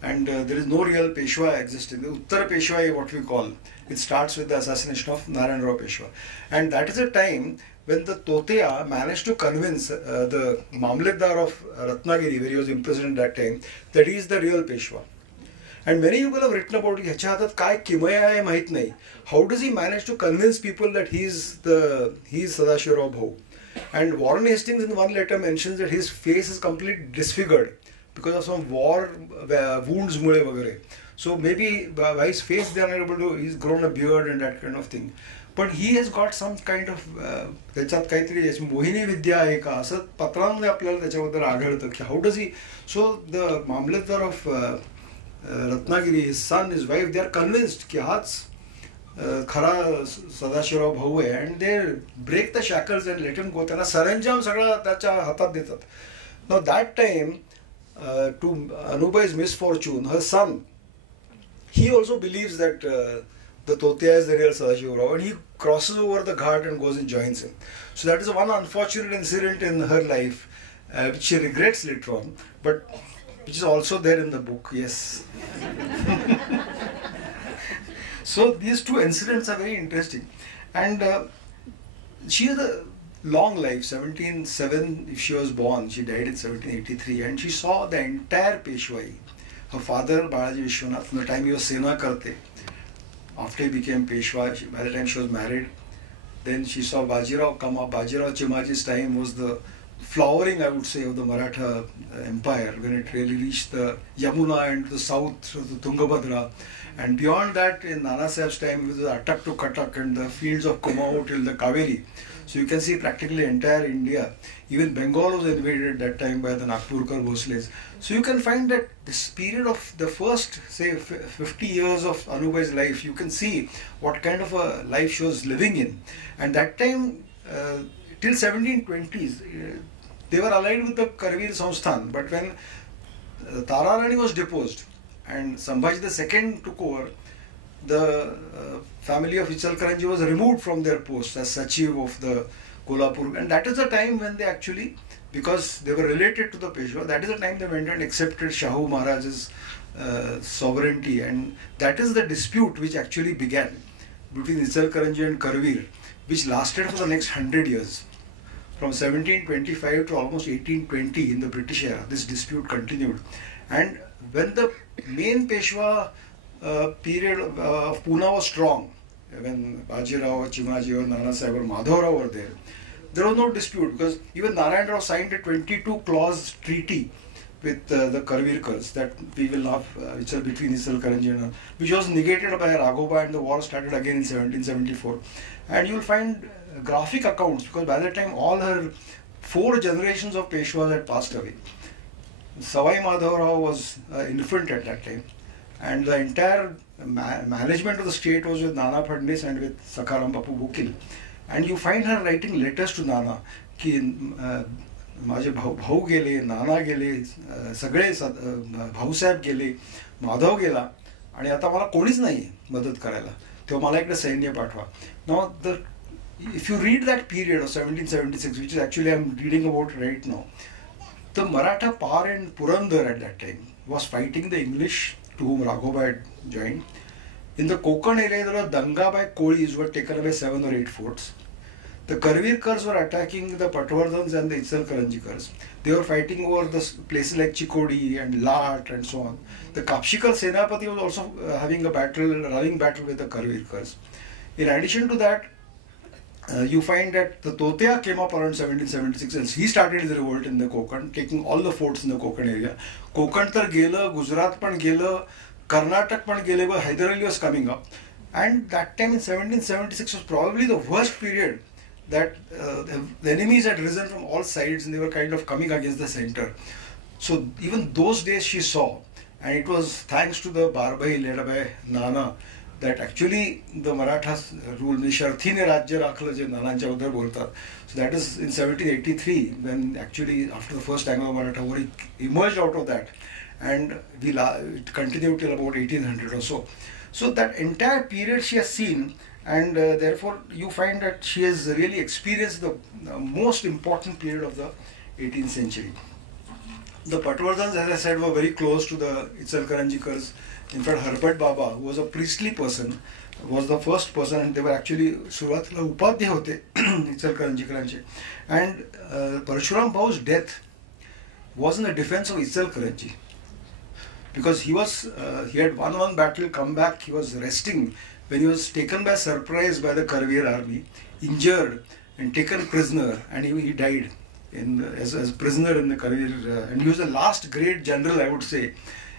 and there is no real Peshwa existing. The Uttara Peshwa is what we call. It starts with the assassination of Narayan Rao Peshwa, and that is a time when the Totaya managed to convince the Mamlatdar of Ratnagiri, where he was imprisoned at that time, that he is the real Peshwa. And many people have written about ह्याच्या हातात काय किमया आहे माहित नाही. How does he manage to convince people that he is Sadashivao Bhau? And Warren Hastings in one letter mentions that his face is completely disfigured because of some war wounds मुळे वगैरे. So maybe by his face they are not able to. He's grown a beard and that kind of thing. But he has got some kind of त्याच्यात काहीतरी मोहिनी विद्या आहे का असं पत्रांमध्ये आपल्याला त्याच्याबद्दल आढळतं की how does he. So the Mamlatdar of Ratnagiri, his son, his wife, they are convinced ki haच खरा सदाशिवराव भाऊ आहे, and they break the shackles and let him go. त्यांना सरंजाम सगळा त्याच्या हातात देतात. Now that time, to Anubhai's misfortune, her son, he also believes that the Totaya is the real Sadashivrao, and he crosses over the ghat and goes and joins him. So that is one unfortunate incident in her life, which she regrets later on, but which is also there in the book, yes. So these two incidents are very interesting. And she had a long life, 1707 if she was born, she died in 1783, and she saw the entire Peshwai. Her father, Balaji Vishwanath, from the time he was Sena Karte, after he became Peshwa, by the time she was married, then she saw Bajirao come up. Bajirao Chimaji's time was the flowering, I would say, of the Maratha Empire, when it really reached the Yamuna and the south, the Tungabhadra. And beyond that, in Nana Sahib's time, with the Attak to Katak and the fields of Kumaon till the Kaveri. So you can see practically entire India. Even Bengal was invaded at that time by the Nagpurkar Bhosles. So you can find that this period of the first, say, 50 years of Anubhai's life, you can see what kind of a life she was living in. And that time, till 1720s, they were allied with the Karvir Samsthan. But when Tararani was deposed and Sambhaji II took over, the family of Ichalkaranji was removed from their posts as Sachiv of the Kolhapur. And that is the time when they actually, because they were related to the Peshwa, that is the time they went and accepted Shahu Maharaj's sovereignty. And that is the dispute which actually began between Ichalkaranji and Karvir, which lasted for the next 100 years. From 1725 to almost 1820 in the British era, this dispute continued. And when the main Peshwa period of Pune was strong, when Bajirao, Chimaji, or Nana Sahib or Madhav Rao were there was no dispute, because even Narayan Rao signed a 22-clause treaty with the Karvirkars that we will have between Ichalkaranji and which was negated by Raghoba, and the war started again in 1774. And you will find graphic accounts, because by that time all her 4 generations of Peshwas had passed away. Savai Madhav Rao was infant at that time, and the entire management of the state was with Nana Fadnis and with Sakaram Bapu Bukil. And you find her writing letters to Nana ki माझे भाऊ गेले, नाना गेले, सगळे भाऊसाहेब गेले, माधव गेला, आणि आता मला कोणीच नाही मदत करायला, तेव्हा मला इकडे सैन्य पाठवा. Now if you read that period of 1776, which is actually I'm reading about right now, the Maratha power in Purandar at that time was fighting the English, to whom Raghoba had joined, In the Konkan area, there were Danga by Kolis who had taken away 7 or 8 forts. The Karvirkars were attacking the Patwardhans and the Ichalkaranjikars. They were fighting over the places like Chikodi and Lat and so on. The Kapshikar Senapati was also having a running battle with the Karvirkars. In addition to that, you find that the Totia came up around 1776 and he started his revolt in the Konkan, taking all the forts in the Konkan area. Konkan tar gela, Gujarat pan gela, Karnataka pan gele, but Hyder Ali was coming up. And that time in 1776 was probably the worst period that the enemies had risen from all sides and they were kind of coming against the center. So even those days she saw, and it was thanks to the Barbai led by Nana that actually the Marathas ruled. Sharthine Rajya Rakhla je Nanancha udhar boltat. So that is in 1783 when actually after the first Anglo-Maratha war he emerged out of that, and it continued till about 1800 or so. So that entire period she has seen, and therefore you find that she has really experienced the most important period of the 18th century. The Patwardhans, as I said, were very close to the Ichalkaranjikars. In fact, Harpat Baba, who was a priestly person, was the first person, and they were actually Suratla Upadhyay hote Ichalkaranjikaranche. And Parshuram Bau's death was in the defense of Ichalkaranji. Because he had won one battle, come back, he was resting when he was taken by surprise by the Karvir army, injured and taken prisoner, and he died as prisoner in the Karvir. And he was the last great general, I would say,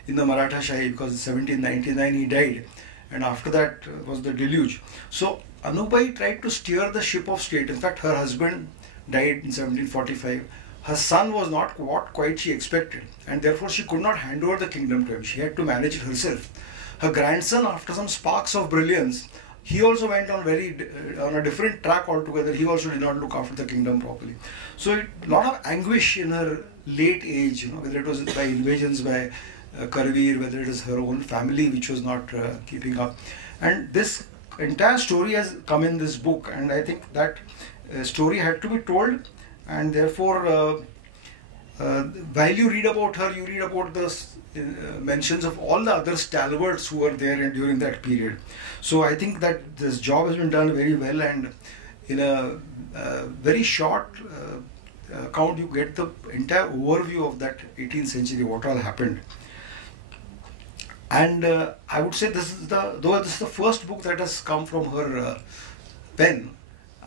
in the Maratha Shahi, because in 1799 he died, and after that was the deluge. So Anubai tried to steer the ship of state. In fact, her husband died in 1745. Her son was not what quite she expected, and therefore she could not hand over the kingdom to him. She had to manage it herself. Her grandson, after some sparks of brilliance, he also went on a different track altogether. He also did not look after the kingdom properly. So a lot of anguish in her late age, whether it was by invasions by Karvir, whether it is her own family which was not keeping up. And this entire story has come in this book, and I think that story had to be told, and therefore while you read about her, you read about the mentions of all the other stalwarts who were there during that period. So I think that this job has been done very well, and in a very short account you get the entire overview of that 18th century, what all happened. And I would say though this is the first book that has come from her pen,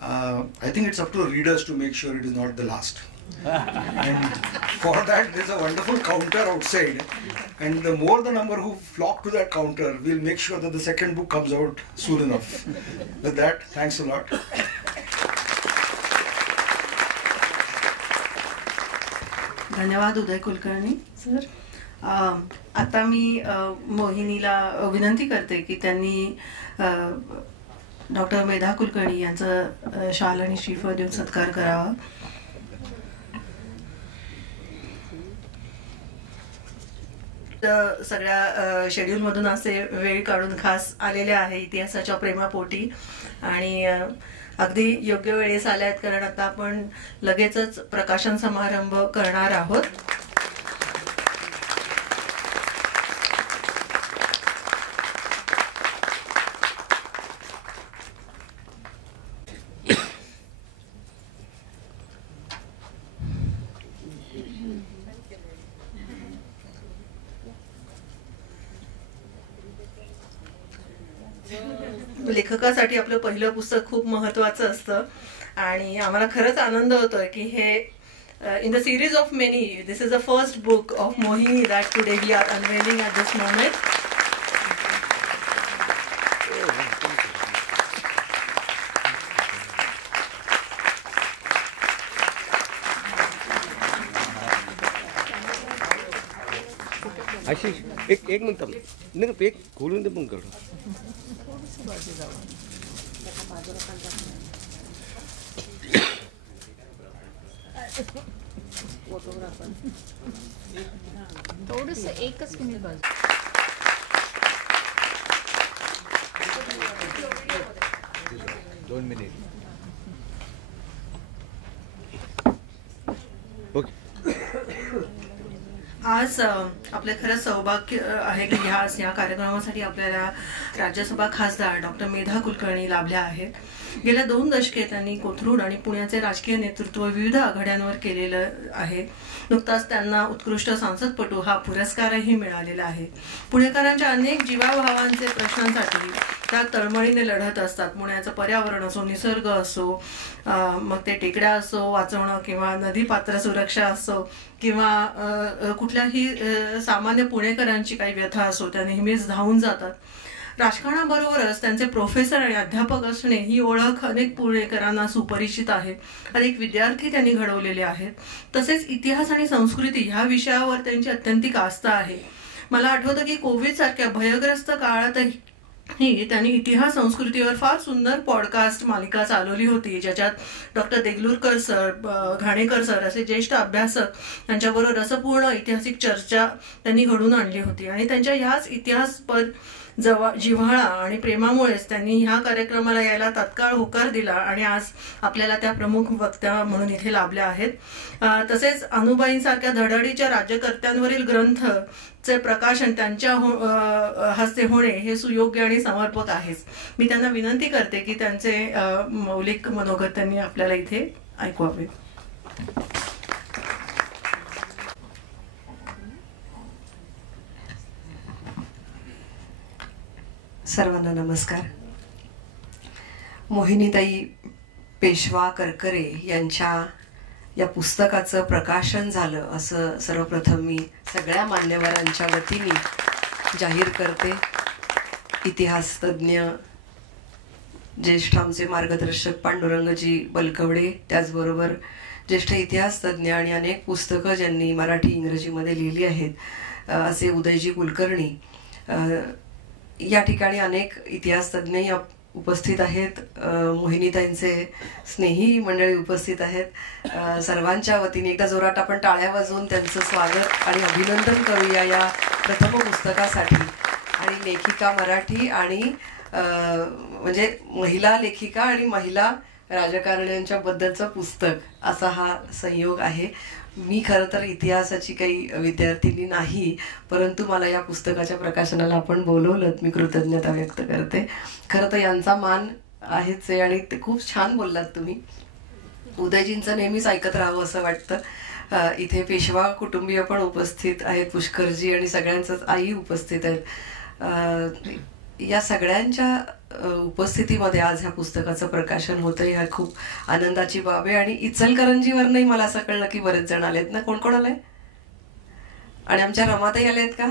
I think it's up to the readers to make sure it is not the last. And for that there's a wonderful counter outside, and the more the number who flock to that counter, we'll make sure that the second book comes out soon enough. With that, thanks a lot. धन्यवाद उदय Kulkarni sir. आता मी मोहिनीला विनंती करते की त्यांनी doctor Medha Kulkarni यांचा शाल आणि श्रीफळ देऊन सत्कार करावा. सगळ्या शेड्यूलमधून असे वेळ काढून खास आलेले आहे इतिहासाच्या प्रेमापोटी, आणि अगदी योग्य वेळेस आल्यात, कारण आता आपण लगेचच प्रकाशन समारंभ करणार आहोत. लेखकासाठी आपलं पहिलं पुस्तक खूप महत्त्वाचं असतं, आणि आम्हाला खरंच आनंद होतोय की हे in the series of many, this is the first book of Mohini that today we are unveiling at this moment. Ashish एक मिनिट नाही, एक खोलून दे पण कर. थोडस एकच मिनिट बाजू. दोन मिनिट. ओके. आज आपलं खरंच सौभाग्य आहे की या कार्यक्रमासाठी आपल्याला राज्यसभा खासदार डॉक्टर मेधा कुलकर्णी लाभल्या आहेत. गेल्या 2 दशके त्यांनी कोथरूड आणि पुण्याचे राजकीय नेतृत्व विविध आघाड्यांवर केलेलं आहे. नुकताच त्यांना उत्कृष्ट सांसदपटू हा पुरस्कारही मिळालेला आहे. पुणेकरांच्या अनेक जीवाभावांचे प्रश्नांसाठी त्या तळमळीने लढत असतात. पुण्याचं पर्यावरण असो, निसर्ग असो, मग ते टेकड्या असो वाचवणं किंवा नदीपात्र सुरक्षा असो किंवा कुठल्याही सामान्य पुणेकरांची काही व्यथा असो, त्या नेहमीच धावून जातात. राजकारणाबरोबरच त्यांचे प्रोफेसर आणि अध्यापक असणे ही ओळख अनेक पुणेकरांना सुपरिचित आहे. अनेक विद्यार्थी त्यांनी घडवलेले आहेत. तसेच इतिहास आणि संस्कृती ह्या विषयावर त्यांची अत्यंतिक आस्था आहे. मला आठवतं की कोविड सारख्या भयग्रस्त काळातही त्यांनी इतिहास संस्कृतीवर फार सुंदर पॉडकास्ट मालिका चालवली होती, ज्याच्यात doctor Deglurkar sir, Ghanekar sir असे ज्येष्ठ अभ्यासक यांच्याबरोबर रसपूर्ण ऐतिहासिक चर्चा त्यांनी घडून आणली होती. आणि त्यांच्या ह्याच इतिहासपद जिव्हाळा आणि प्रेमामुळेच त्यांनी ह्या कार्यक्रमाला यायला तात्काळ होकार दिला आणि आज आपल्याला त्या प्रमुख वक्त्या म्हणून इथे लाभल्या आहेत. तसेच अनुबाईंसारख्या धडाडीच्या राज्यकर्त्यांवरील ग्रंथचे प्रकाशन त्यांच्या हस्ते होणे हे सुयोग्य आणि समर्पक आहेच. मी त्यांना विनंती करते की त्यांचे मौलिक मनोगत त्यांनी आपल्याला इथे ऐकवावे. सर्वांना नमस्कार. मोहिनीताई पेशवा करकरे यांच्या या पुस्तकाचं प्रकाशन झालं असं सर्वप्रथम मी सगळ्या मान्यवरांच्या वतीने जाहीर करते. इतिहासतज्ञ ज्येष्ठ आमचे मार्गदर्शक पांडुरंगजी बलकवडे, त्याचबरोबर ज्येष्ठ इतिहासतज्ञ आणि अनेक पुस्तकं ज्यांनी मराठी इंग्रजीमध्ये लिहिली आहेत असे उदयजी कुलकर्णी, या ठिकाणी अनेक इतिहासतज्ञही उपस्थित आहेत. मोहिनीताईंचे स्नेही मंडळी उपस्थित आहेत. सर्वांच्या वतीने एकदा जोरात आपण टाळ्या वाजवून त्यांचं स्वागत आणि अभिनंदन करूया या प्रथम पुस्तकासाठी. आणि लेखिका मराठी आणि म्हणजे महिला लेखिका आणि महिला राजकारण्यांच्या बद्दलचं पुस्तक असा हा संयोग आहे. मी खरं तर इतिहासाची काही विद्यार्थिनी नाही, परंतु मला या पुस्तकाच्या प्रकाशनाला आपण बोलवलं, मी कृतज्ञता व्यक्त करते. खरं तर यांचा मान आहेच आहे आणि ते खूप छान बोललात तुम्ही. उदयजींचं नेहमीच ऐकत राहावं असं वाटतं. इथे पेशवा कुटुंबीय पण उपस्थित आहेत, पुष्करजी आणि सगळ्यांचंच आई उपस्थित आहेत. या सगळ्यांच्या उपस्थितीमध्ये आज ह्या पुस्तकाचं प्रकाशन होतं, ह्या खूप आनंदाची बाब आहे. आणि इचलकरंजीवरनंही मला असं कळलं की बरेच जण आलेत ना. कोण कोण आलंय? आणि आमच्या रमाताई आलेत का?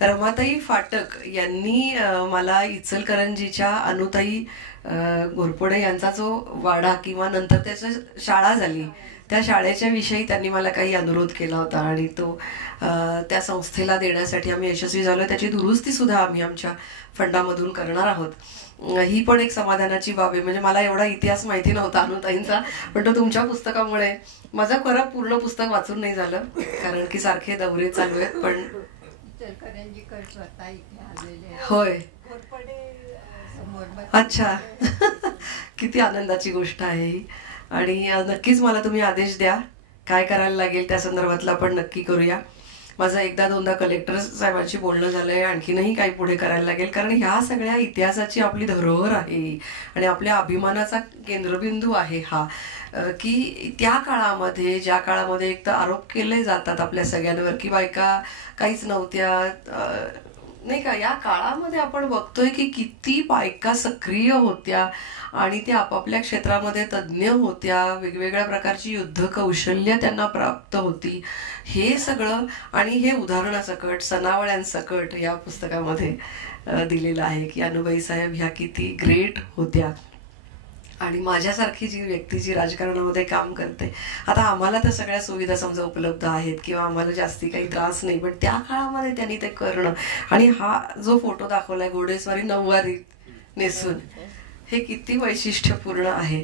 रमाताई फाटक यांनी मला इचलकरंजीच्या अनुताई घोरपडे यांचा जो वाडा किंवा नंतर त्याची शाळा झाली त्या शाळेच्या विषयी त्यांनी मला काही अनुरोध केला होता आणि तो त्या संस्थेला देण्यासाठी आम्ही यशस्वी झालो. त्याची दुरुस्ती सुद्धा आम्ही आमच्या फंडामधून करणार आहोत. ही पण एक समाधानाची बाब आहे. म्हणजे मला एवढा इतिहास माहिती नव्हता अनुताईंचा, पण तो तुमच्या पुस्तकामुळे माझं खरं पूर्ण पुस्तक वाचून नाही झालं कारण की सारखे दौरे चालू आहेत. पण होय, अच्छा किती आनंदाची गोष्ट आहे ही. आणि नक्कीच मला तुम्ही आदेश द्या काय करायला लागेल त्या संदर्भातलं आपण नक्की करूया. माझं एकदा दोनदा कलेक्टर साहेबांशी बोलणं झालंय, आणखीनही काही पुढे करायला लागेल कारण ह्या सगळ्या इतिहासाची आपली धरोहर आहे आणि आपल्या अभिमानाचा केंद्रबिंदू आहे हा. की त्या काळामध्ये ज्या काळामध्ये एक तर आरोप केले जातात आपल्या सगळ्यांवर की बायका काहीच नव्हत्या नाही का, या काळामध्ये आपण बघतोय की किती बायका सक्रिय होत्या आणि त्या आपापल्या क्षेत्रामध्ये तज्ज्ञ होत्या, वेगवेगळ्या प्रकारची युद्ध कौशल्य त्यांना प्राप्त होती. हे सगळं आणि हे उदाहरणासकट सनावळ्यांसकट या पुस्तकामध्ये दिलेलं आहे की अनुबाई साहेब ह्या किती ग्रेट होत्या. आणि माझ्यासारखी जी व्यक्ती जी राजकारणामध्ये काम करते, आता आम्हाला तर सगळ्या सुविधा समजा उपलब्ध आहेत किंवा आम्हाला जास्ती काही त्रास नाही, पण त्या काळामध्ये त्यांनी ते करणं. आणि हा जो फोटो दाखवलाय घोडेस्वारी नऊवारी नेसून, हे किती वैशिष्ट्यपूर्ण आहे.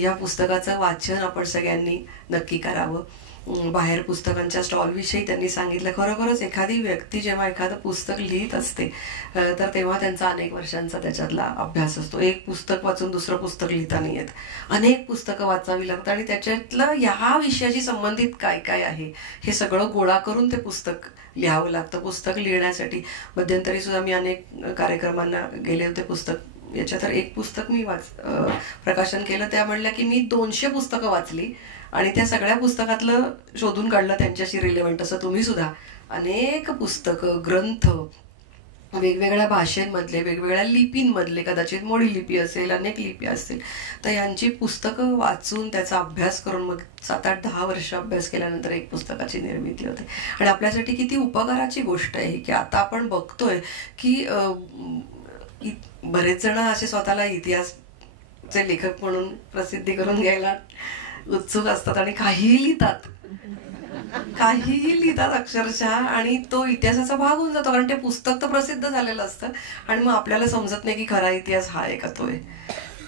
या पुस्तकाचं वाचन आपण सगळ्यांनी नक्की करावं. बाहेर पुस्तकांच्या स्टॉलविषयी त्यांनी सांगितलं. खरोखरच एखादी व्यक्ती जेव्हा एखादं पुस्तक लिहित असते तर तेव्हा त्यांचा अनेक वर्षांचा त्याच्यातला अभ्यास असतो. एक पुस्तक वाचून दुसरं पुस्तक लिहिता नाही येत. अनेक पुस्तकं वाचावी लागतात आणि त्याच्यातलं ह्या विषयाशी संबंधित काय काय आहे हे सगळं गोळा करून ते पुस्तक लिहावं लागतं. पुस्तक लिहिण्यासाठी मध्यंतरी सुद्धा मी अनेक कार्यक्रमांना गेले होते. पुस्तक याच्या तर एक पुस्तक मी प्रकाशन केलं. त्या म्हणल्या की मी 200 पुस्तकं वाचली आणि त्या सगळ्या पुस्तकातलं शोधून काढलं त्यांच्याशी रिलेव्हंट. असं तुम्ही सुद्धा अनेक पुस्तकं, ग्रंथ, वेगवेगळ्या भाषेंमधले, वेगवेगळ्या लिपींमधले, कदाचित मोडी लिपी असेल, अनेक लिपी असतील, तर यांची पुस्तकं वाचून त्याचा अभ्यास करून मग 7-8-10 वर्ष अभ्यास केल्यानंतर एक पुस्तकाची निर्मिती होते. आणि आपल्यासाठी किती उपकाराची गोष्ट आहे की आता आपण बघतोय की बरेच जण असे स्वतःला इतिहासचे लेखक म्हणून प्रसिद्धी करून घ्यायला उत्सुक असतात आणि काहीही लिहितात अक्षरशः, आणि तो इतिहासाचा भाग होऊन जातो. कारण ते पुस्तक तर प्रसिद्ध झालेलं असतं आणि मग आपल्याला समजत नाही की खरा इतिहास हा आहे का तो आहे.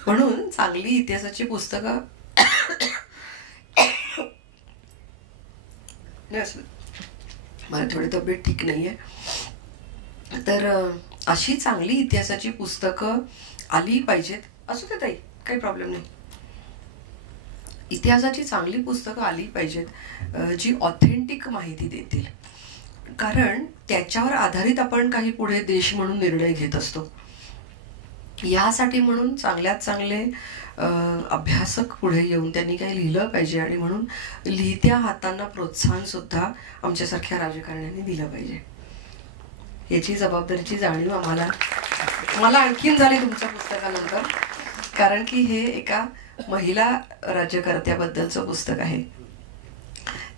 म्हणून चांगली इतिहासाची पुस्तकं मला थोडी तब्येत ठीक नाहीये, तर अशी चांगली इतिहासाची पुस्तकं आली पाहिजेत. असू दे ताई, काही प्रॉब्लेम नाही. इतिहासाची चांगली पुस्तकं आली पाहिजेत जी ऑथेंटिक माहिती देतील. कारण त्याच्यावर आधारित आपण काही पुढे देश म्हणून निर्णय घेत असतो. यासाठी म्हणून चांगल्यात चांगले अभ्यासक पुढे येऊन त्यांनी काही लिहिलं पाहिजे आणि म्हणून लिहित्या हातांना प्रोत्साहन सुद्धा आमच्यासारख्या राजकारण्यांनी दिलं पाहिजे. याची जबाबदारीची जाणीव मला आणखीन झाली तुमच्या पुस्तकानंतर, कारण की हे एका महिला राज्यकर्त्याबद्दलचं पुस्तक आहे,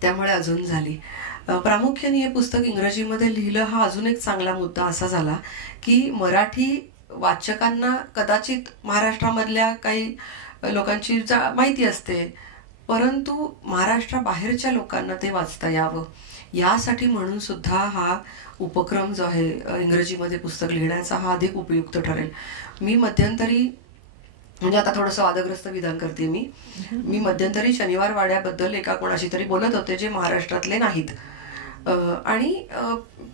त्यामुळे अजून झाली. प्रामुख्याने हे पुस्तक इंग्रजीमध्ये लिहिलं हा अजून एक चांगला मुद्दा असा झाला की मराठी वाचकांना कदाचित महाराष्ट्रामधल्या काही लोकांची माहिती असते, परंतु महाराष्ट्राबाहेरच्या लोकांना ते वाचता यावं यासाठी म्हणून सुद्धा हा उपक्रम जो आहे इंग्रजीमध्ये पुस्तक लिहिण्याचा हा अधिक उपयुक्त ठरेल. मी मध्यंतरी, म्हणजे आता थोडंसं वादग्रस्त विधान करते मी मध्यंतरी शनिवार वाड्याबद्दल एका कोणाशी तरी बोलत होते जे महाराष्ट्रातले नाहीत आणि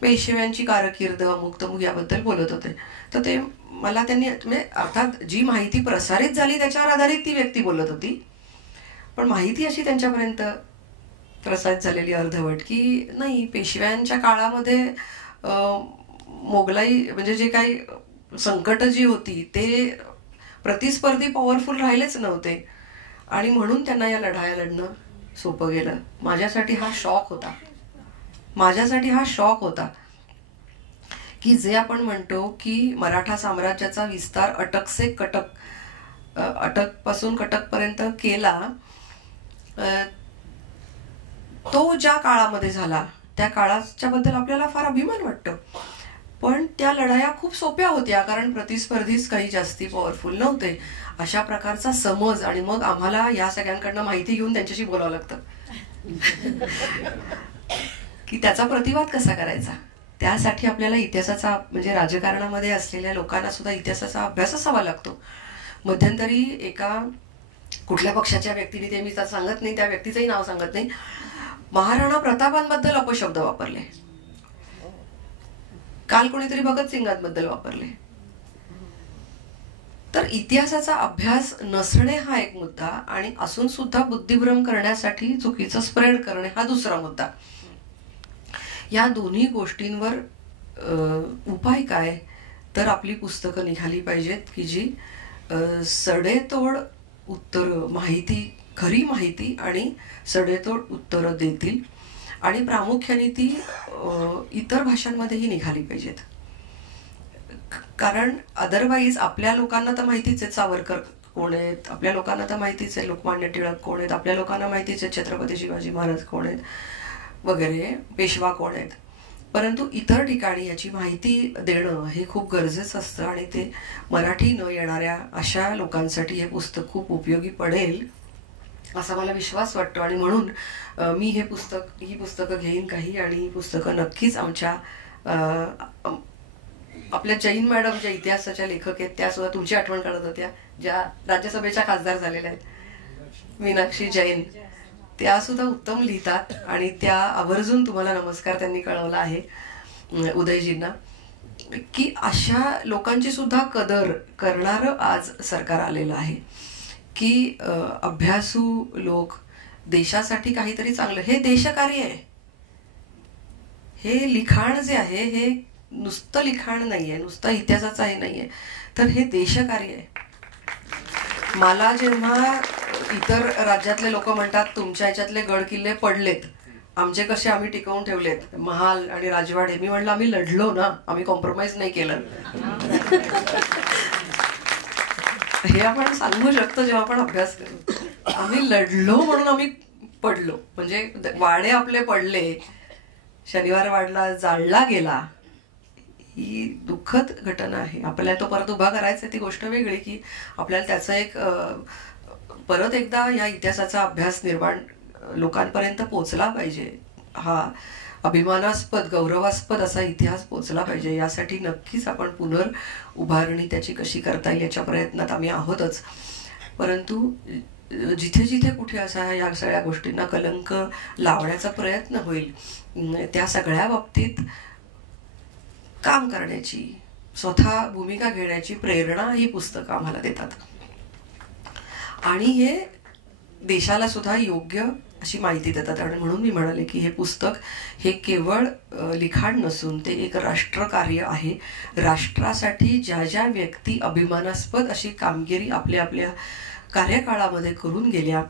पेशव्यांची कारकीर्द अमुक तमुक याबद्दल बोलत होते. तर ते मला त्यांनी, म्हणजे अर्थात जी माहिती प्रसारित झाली त्याच्यावर आधारित ती व्यक्ती बोलत होती, पण माहिती अशी त्यांच्यापर्यंत प्रसारित झालेली अर्धवट की नाही, पेशव्यांच्या काळामध्ये मोगलाई म्हणजे जे काही संकट जी होती ते प्रतिस्पर्धी पॉवरफुल राहिलेच नव्हते आणि म्हणून त्यांना या लढाया लढणं सोपं गेलं. माझ्यासाठी हा शॉक होता की जे आपण म्हणतो की मराठा साम्राज्याचा विस्तार अटक पासून कटक पर्यंत केला, तो ज्या काळामध्ये झाला त्या काळाच्या बद्दल आपल्याला फार अभिमान वाटतो, पण त्या लढाया खूप सोप्या होत्या कारण प्रतिस्पर्धीच काही जास्ती पॉवरफुल नव्हते. अशा प्रकारचा समज, आणि मग आम्हाला या सगळ्यांकडनं माहिती घेऊन त्यांच्याशी बोलावं लागतं की त्याचा प्रतिवाद कसा करायचा. त्यासाठी आपल्याला इतिहासाचा, म्हणजे राजकारणामध्ये असलेल्या लोकांना सुद्धा इतिहासाचा अभ्यास असावा लागतो. मध्यंतरी एका कुठल्या पक्षाच्या व्यक्तीने, ते मी सांगत नाही, त्या व्यक्तीचंही नाव सांगत नाही, महाराणा प्रतापांबद्दल अपशब्द वापरले. काल कोणीतरी भगतसिंगांबद्दल वापरले. तर इतिहासाचा अभ्यास नसणे हा एक मुद्दा, आणि असून सुद्धा बुद्धिभ्रम करण्यासाठी चुकीचं स्प्रेड करणे हा दुसरा मुद्दा. या दोन्ही गोष्टींवर उपाय काय, तर आपली पुस्तकं निघाली पाहिजेत की जी सडेतोड उत्तरं, माहिती, खरी माहिती आणि सडेतोड उत्तरं देतील, आणि प्रामुख्याने ती इतर भाषांमध्येही निघाली पाहिजेत. कारण अदरवाईज आपल्या लोकांना तर माहितीच आहे सावरकर कोण आहेत, आपल्या लोकांना तर माहितीच आहे लोकमान्य टिळक कोण आहेत, आपल्या लोकांना माहितीच आहे छत्रपती शिवाजी महाराज कोण आहेत वगैरे, पेशवा कोण आहेत, परंतु इतर ठिकाणी याची माहिती देणं हे खूप गरजेचं असतं, आणि ते मराठी न येणाऱ्या अशा लोकांसाठी हे पुस्तक खूप उपयोगी पडेल असा मला विश्वास वाटतो. आणि म्हणून मी ही पुस्तकं घेईन काही, आणि ही पुस्तकं नक्कीच आमच्या आपल्या जैन मॅडम ज्या इतिहासाच्या लेखक आहेत त्या सुद्धा तुमची आठवण काढत होत्या, ज्या राज्यसभेच्या खासदार झालेल्या आहेत, मीनाक्षी जैन, त्या सुद्धा उत्तम लिहितात आणि त्या आवर्जून तुम्हाला नमस्कार त्यांनी कळवला आहे उदयजींना, की अशा लोकांची सुद्धा कदर करणारं आज सरकार आलेलं आहे, की अभ्यासू लोक देशासाठी काहीतरी चांगलं, हे देशकार्य आहे. हे लिखाण जे आहे हे नुसतं लिखाण नाहीये, नुसतं इतिहासाचं हे नाहीये, तर हे देशकार्य आहे. मला जेव्हा इतर राज्यातले लोक म्हणतात तुमच्या ह्याच्यातले गड किल्ले पडलेत, आमचे कसे आम्ही टिकवून ठेवलेत, महाल आणि राजवाडे, मी म्हणलं आम्ही लढलो ना, आम्ही कॉम्प्रोमाइज नाही केलं. हे आपण सांगू शकतो जेव्हा आपण अभ्यास करू. आम्ही लढलो म्हणून आम्ही पडलो, म्हणजे वाडे आपले पडले, शनिवार वाडला जाळला गेला, ही दुःखद घटना आहे. आपल्याला तो परत उभा करायचा, ती गोष्ट वेगळी, की आपल्याला त्याचा एक परत एकदा या इतिहासाचा अभ्यास निर्माण लोकांपर्यंत पोचला पाहिजे. हा अभिमानास्पद गौरवास्पद असा इतिहास पोचला पाहिजे. यासाठी नक्कीच आपण पुनर्उभारणी त्याची कशी करता येईल याच्या प्रयत्नात आम्ही आहोतच. परंतु जिथे जिथे कुठे असा या सगळ्या गोष्टींना कलंक लावण्याचा प्रयत्न होईल, त्या सगळ्या बाबतीत काम करण्याची, स्वतः भूमिका घेण्याची प्रेरणा ही पुस्तकं आम्हाला देतात. आणि हे देशाला सुद्धा योग्य अशी माहिती देतात. आणि म्हणून मी म्हणाले की हे पुस्तक हे केवळ लिखाण नसून ते एक राष्ट्रकार्य आहे. राष्ट्रासाठी ज्या ज्या व्यक्ती अभिमानास्पद अशी कामगिरी आपल्या आपल्या कार्यकाळामध्ये करून गेल्या,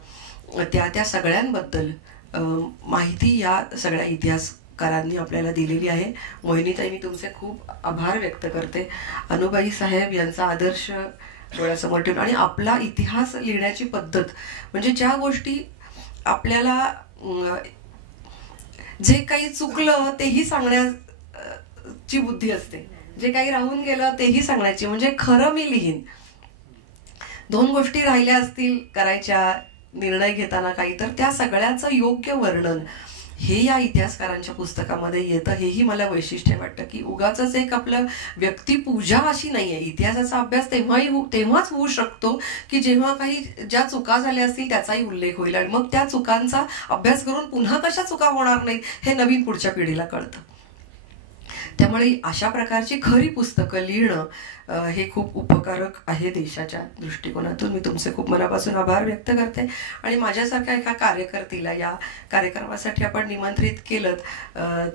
त्या सगळ्यांबद्दल माहिती या सगळ्या इतिहासकारांनी आपल्याला दिलेली आहे. मोहिनीताई, मी तुमचे खूप आभार व्यक्त करते. अनुबाई साहेब यांचा आदर्श डोळ्यासमोर ठेवून आणि आपला इतिहास लिहिण्याची पद्धत, म्हणजे ज्या गोष्टी आपल्याला जे काही चुकलं तेही सांगण्याची बुद्धी असते, जे काही राहून गेलं तेही सांगण्याची, म्हणजे खरं मी लिहीन. 2 गोष्टी राहिल्या असतील करायच्या निर्णय घेताना काही, तर त्या सगळ्याचं योग्य वर्णन हे या इतिहासकारांच्या पुस्तकामध्ये येतं. हेही मला वैशिष्ट्य वाटतं, की उगाचच एक आपलं व्यक्तिपूजा अशी नाहीये. इतिहासाचा अभ्यास तेव्हाच होऊ शकतो की जेव्हा काही ज्या चुका झाल्या असतील त्याचाही उल्लेख होईल, आणि मग त्या चुकांचा अभ्यास करून पुन्हा कशा चुका होणार नाहीत हे नवीन पुढच्या पिढीला कळतं. त्यामुळे अशा प्रकारची खरी पुस्तकं लिहिणं हे खूप उपकारक आहे देशाच्या दृष्टिकोनातून. मी तुमचे खूप मनापासून आभार व्यक्त करते. आणि माझ्यासारख्या एका कार्यकर्तीला या कार्यक्रमासाठी आपण निमंत्रित केलं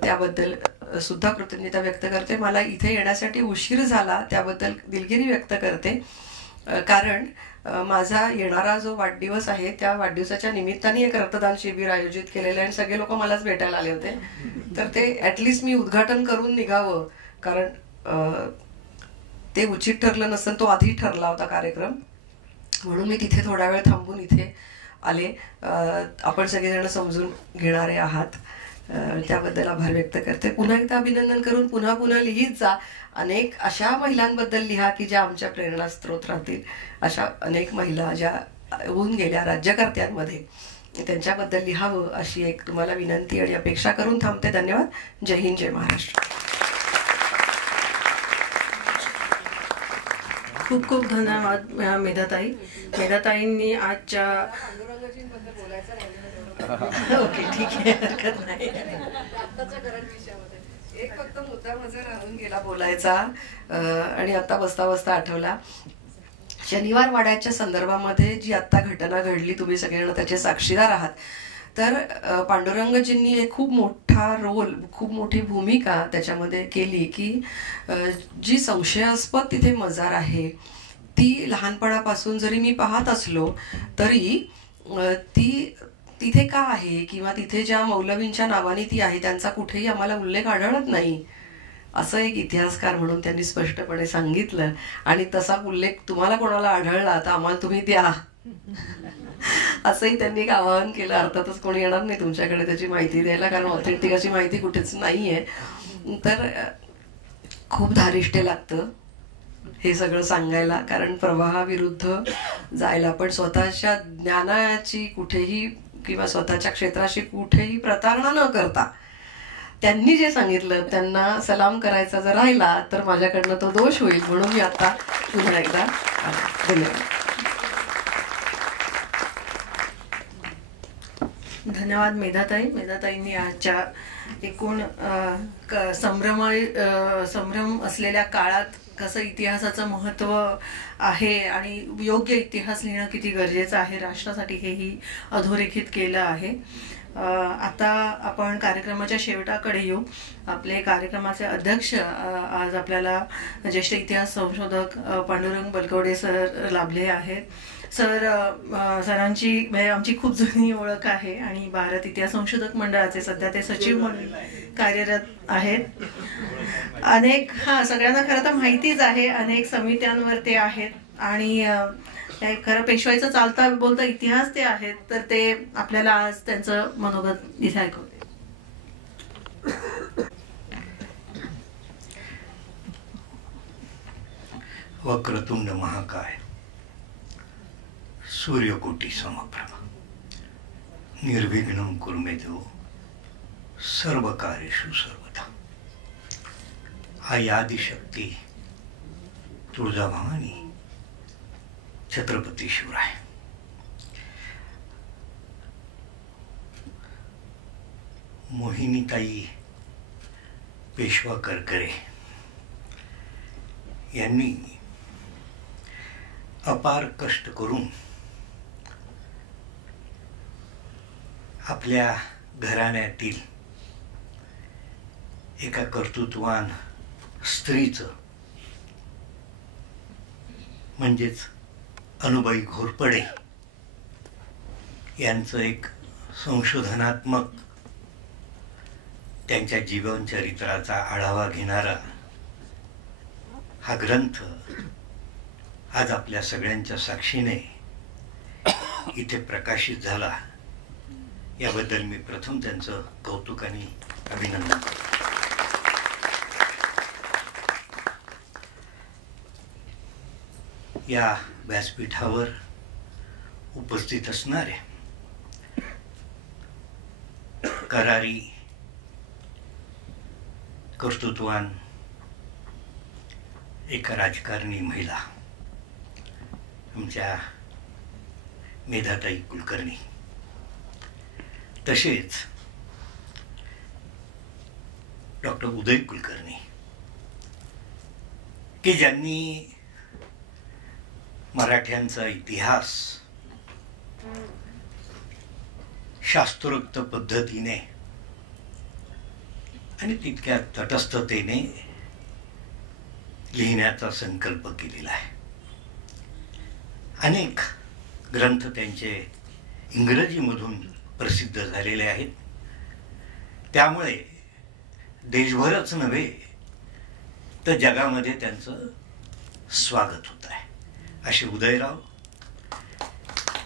त्याबद्दल सुद्धा कृतज्ञता व्यक्त करते. मला इथे येण्यासाठी उशीर झाला त्याबद्दल दिलगिरी व्यक्त करते, कारण माझा येणारा जो वाढदिवस आहे त्या वाढदिवसाच्या निमित्ताने एक रक्तदान शिबिर आयोजित केलेलं आहे आणि सगळे लोक मलाच भेटायला आले होते. तर ते ऍटलिस्ट मी उद्घाटन करून निघावं, कारण ते उचित ठरलं नसतं, तो आधी ठरला होता कार्यक्रम, म्हणून मी तिथे थोडा वेळ थांबून इथे आले. आपण सगळेजण समजून घेणारे आहात, त्याबद्दल आभार व्यक्त करते. पुन्हा एकदा अभिनंदन करून पुन्हा पुन्हा लिहित जा. अनेक अशा महिलांबद्दल लिहा की ज्या आमच्या प्रेरणास्त्रोत राहतील. अशा अनेक महिला ज्या होऊन गेल्या राज्यकर्त्यांमध्ये, त्यांच्याबद्दल लिहावं अशी एक तुम्हाला विनंती आणि अपेक्षा करून थांबते. धन्यवाद. जय हिंद, जय महाराष्ट्र. खूप खूप धन्यवाद मेधाताई. मेधाताईंनी आजच्या ओके ठीक आहे, हरकत नाही. एक फक्त मुद्दा माझा राहून गेला बोलायचा, आणि आता बसता बसता आठवला. शनिवार वाड्याच्या संदर्भामध्ये जी आता घटना घडली, तुम्ही सगळेजण त्याचे साक्षीदार आहात. तर पांडुरंगजींनी एक खूप मोठा रोल, खूप मोठी भूमिका त्याच्यामध्ये केली, की जी संशयास्पद तिथे मजार आहे ती लहानपणापासून जरी मी पाहत असलो तरी ती तिथे का आहे, किंवा तिथे ज्या मौलवींच्या नावाने ती आहे त्यांचा कुठेही आम्हाला उल्लेख आढळत नाही, असं एक इतिहासकार म्हणून त्यांनी स्पष्टपणे सांगितलं. आणि तसा उल्लेख तुम्हाला कोणाला आढळला तर आम्हाला तुम्ही द्या, असंही त्यांनी एक आवाहन केलं. अर्थातच कोणी येणार नाही तुमच्याकडे त्याची माहिती द्यायला, कारण ऑथेंटिक अशी माहिती कुठेच नाहीये. तर खूप धारिष्ट्य लागतं हे सगळं सांगायला, कारण प्रवाहाविरुद्ध जायला, पण स्वतःच्या ज्ञानाची कुठेही किंवा स्वतःच्या क्षेत्राशी कुठेही प्रतारणा न करता त्यांनी जे सांगितलं त्यांना सलाम करायचा जर राहिला तर माझ्याकडनं तो दोष होईल, म्हणून मी आता पुन्हा एकदा धन्यवाद. धन्यवाद मेधाताईंनी आजच्या एकूण संभ्रम असलेल्या काळात कसं इतिहासाचं महत्त्व आहे आणि योग्य इतिहास लिहिणं किती गरजेचं आहे राष्ट्रासाठी हेही अधोरेखित केलं आहे. आता आपण कार्यक्रमाच्या शेवटाकडे येऊ. आपले कार्यक्रमाचे अध्यक्ष आज आपल्याला ज्येष्ठ इतिहास संशोधक पांडुरंग बलकवडे सर लाभले आहेत. सरांची म्हणजे आमची खूप जुनी ओळख आहे आणि भारत इतिहास संशोधक मंडळाचे सध्या ते सचिव म्हणून कार्यरत आहेत. अनेक सगळ्यांना खरं तर माहितीच आहे, अनेक समित्यांवर ते आहेत आणि खरं पेशवाईचा चालता बोलता इतिहास ते आहेत. तर ते आपल्याला आज त्यांचं मनोगत इथे ऐकवते. वक्रतुंड महाकाय, सूर्यकोटी समप्रभ, निर्विघ्नं कुरु मे देव, सर्व कार्येषु सर्वदा. आदिशक्ती तुळजाभवानी, छत्रपती शिवराय. मोहिनीताई पेशवा करकरे यांनी अपार कष्ट करून आपल्या घराण्यातील एका कर्तृत्वान स्त्रीचं म्हणजेच अनुबाई घोरपडे यांचं एक संशोधनात्मक त्यांच्या जीवनचरित्राचा आढावा घेणारा हा ग्रंथ आज आपल्या सगळ्यांच्या साक्षीने इथे प्रकाशित झाला. याबद्दल मी प्रथम त्यांचं कौतुक आणि अभिनंदन करतो. या व्यासपीठावर उपस्थित असणाऱ्या करारी कर्तृत्वान एका राजकारणी महिला आमच्या मेधाताई कुलकर्णी, तसेच डॉक्टर उदय कुलकर्णी की ज्यांनी मराठ्यांचा इतिहास शास्त्रोक्त पद्धतीने आणि तितक्या तटस्थतेने लिहिण्याचा संकल्प केलेला आहे. अनेक ग्रंथ त्यांचे इंग्रजीमधून प्रसिद्ध झालेले आहेत. त्यामुळे देशभरच नव्हे तर जगामध्ये त्यांचं स्वागत होत आहे. असे उदयराव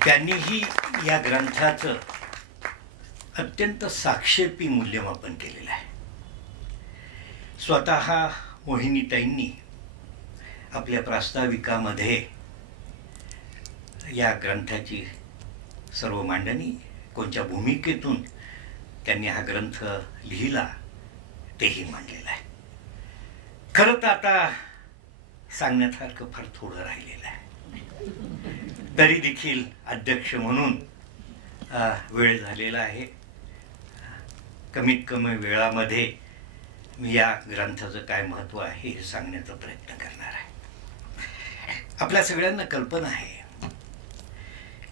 त्यांनीही या ग्रंथाचं अत्यंत साक्षेपी मूल्यमापन केलेलं आहे. स्वतः मोहिनीताईंनी आपल्या प्रास्ताविकामध्ये या ग्रंथाची सर्व मांडणी, कोणत्या भूमिकेतून त्यांनी हा ग्रंथ लिहिला तेही मांडलेलं आहे. खरं तर आता सांगण्यासारखं फार थोडं राहिलेलं आहे. तरी देखील अध्यक्ष म्हणून वेळ झालेला आहे. कमीत कमी वेळामध्ये मी या ग्रंथाचं काय महत्त्व आहे हे सांगण्याचा प्रयत्न करणार आहे. आपल्या सगळ्यांना कल्पना आहे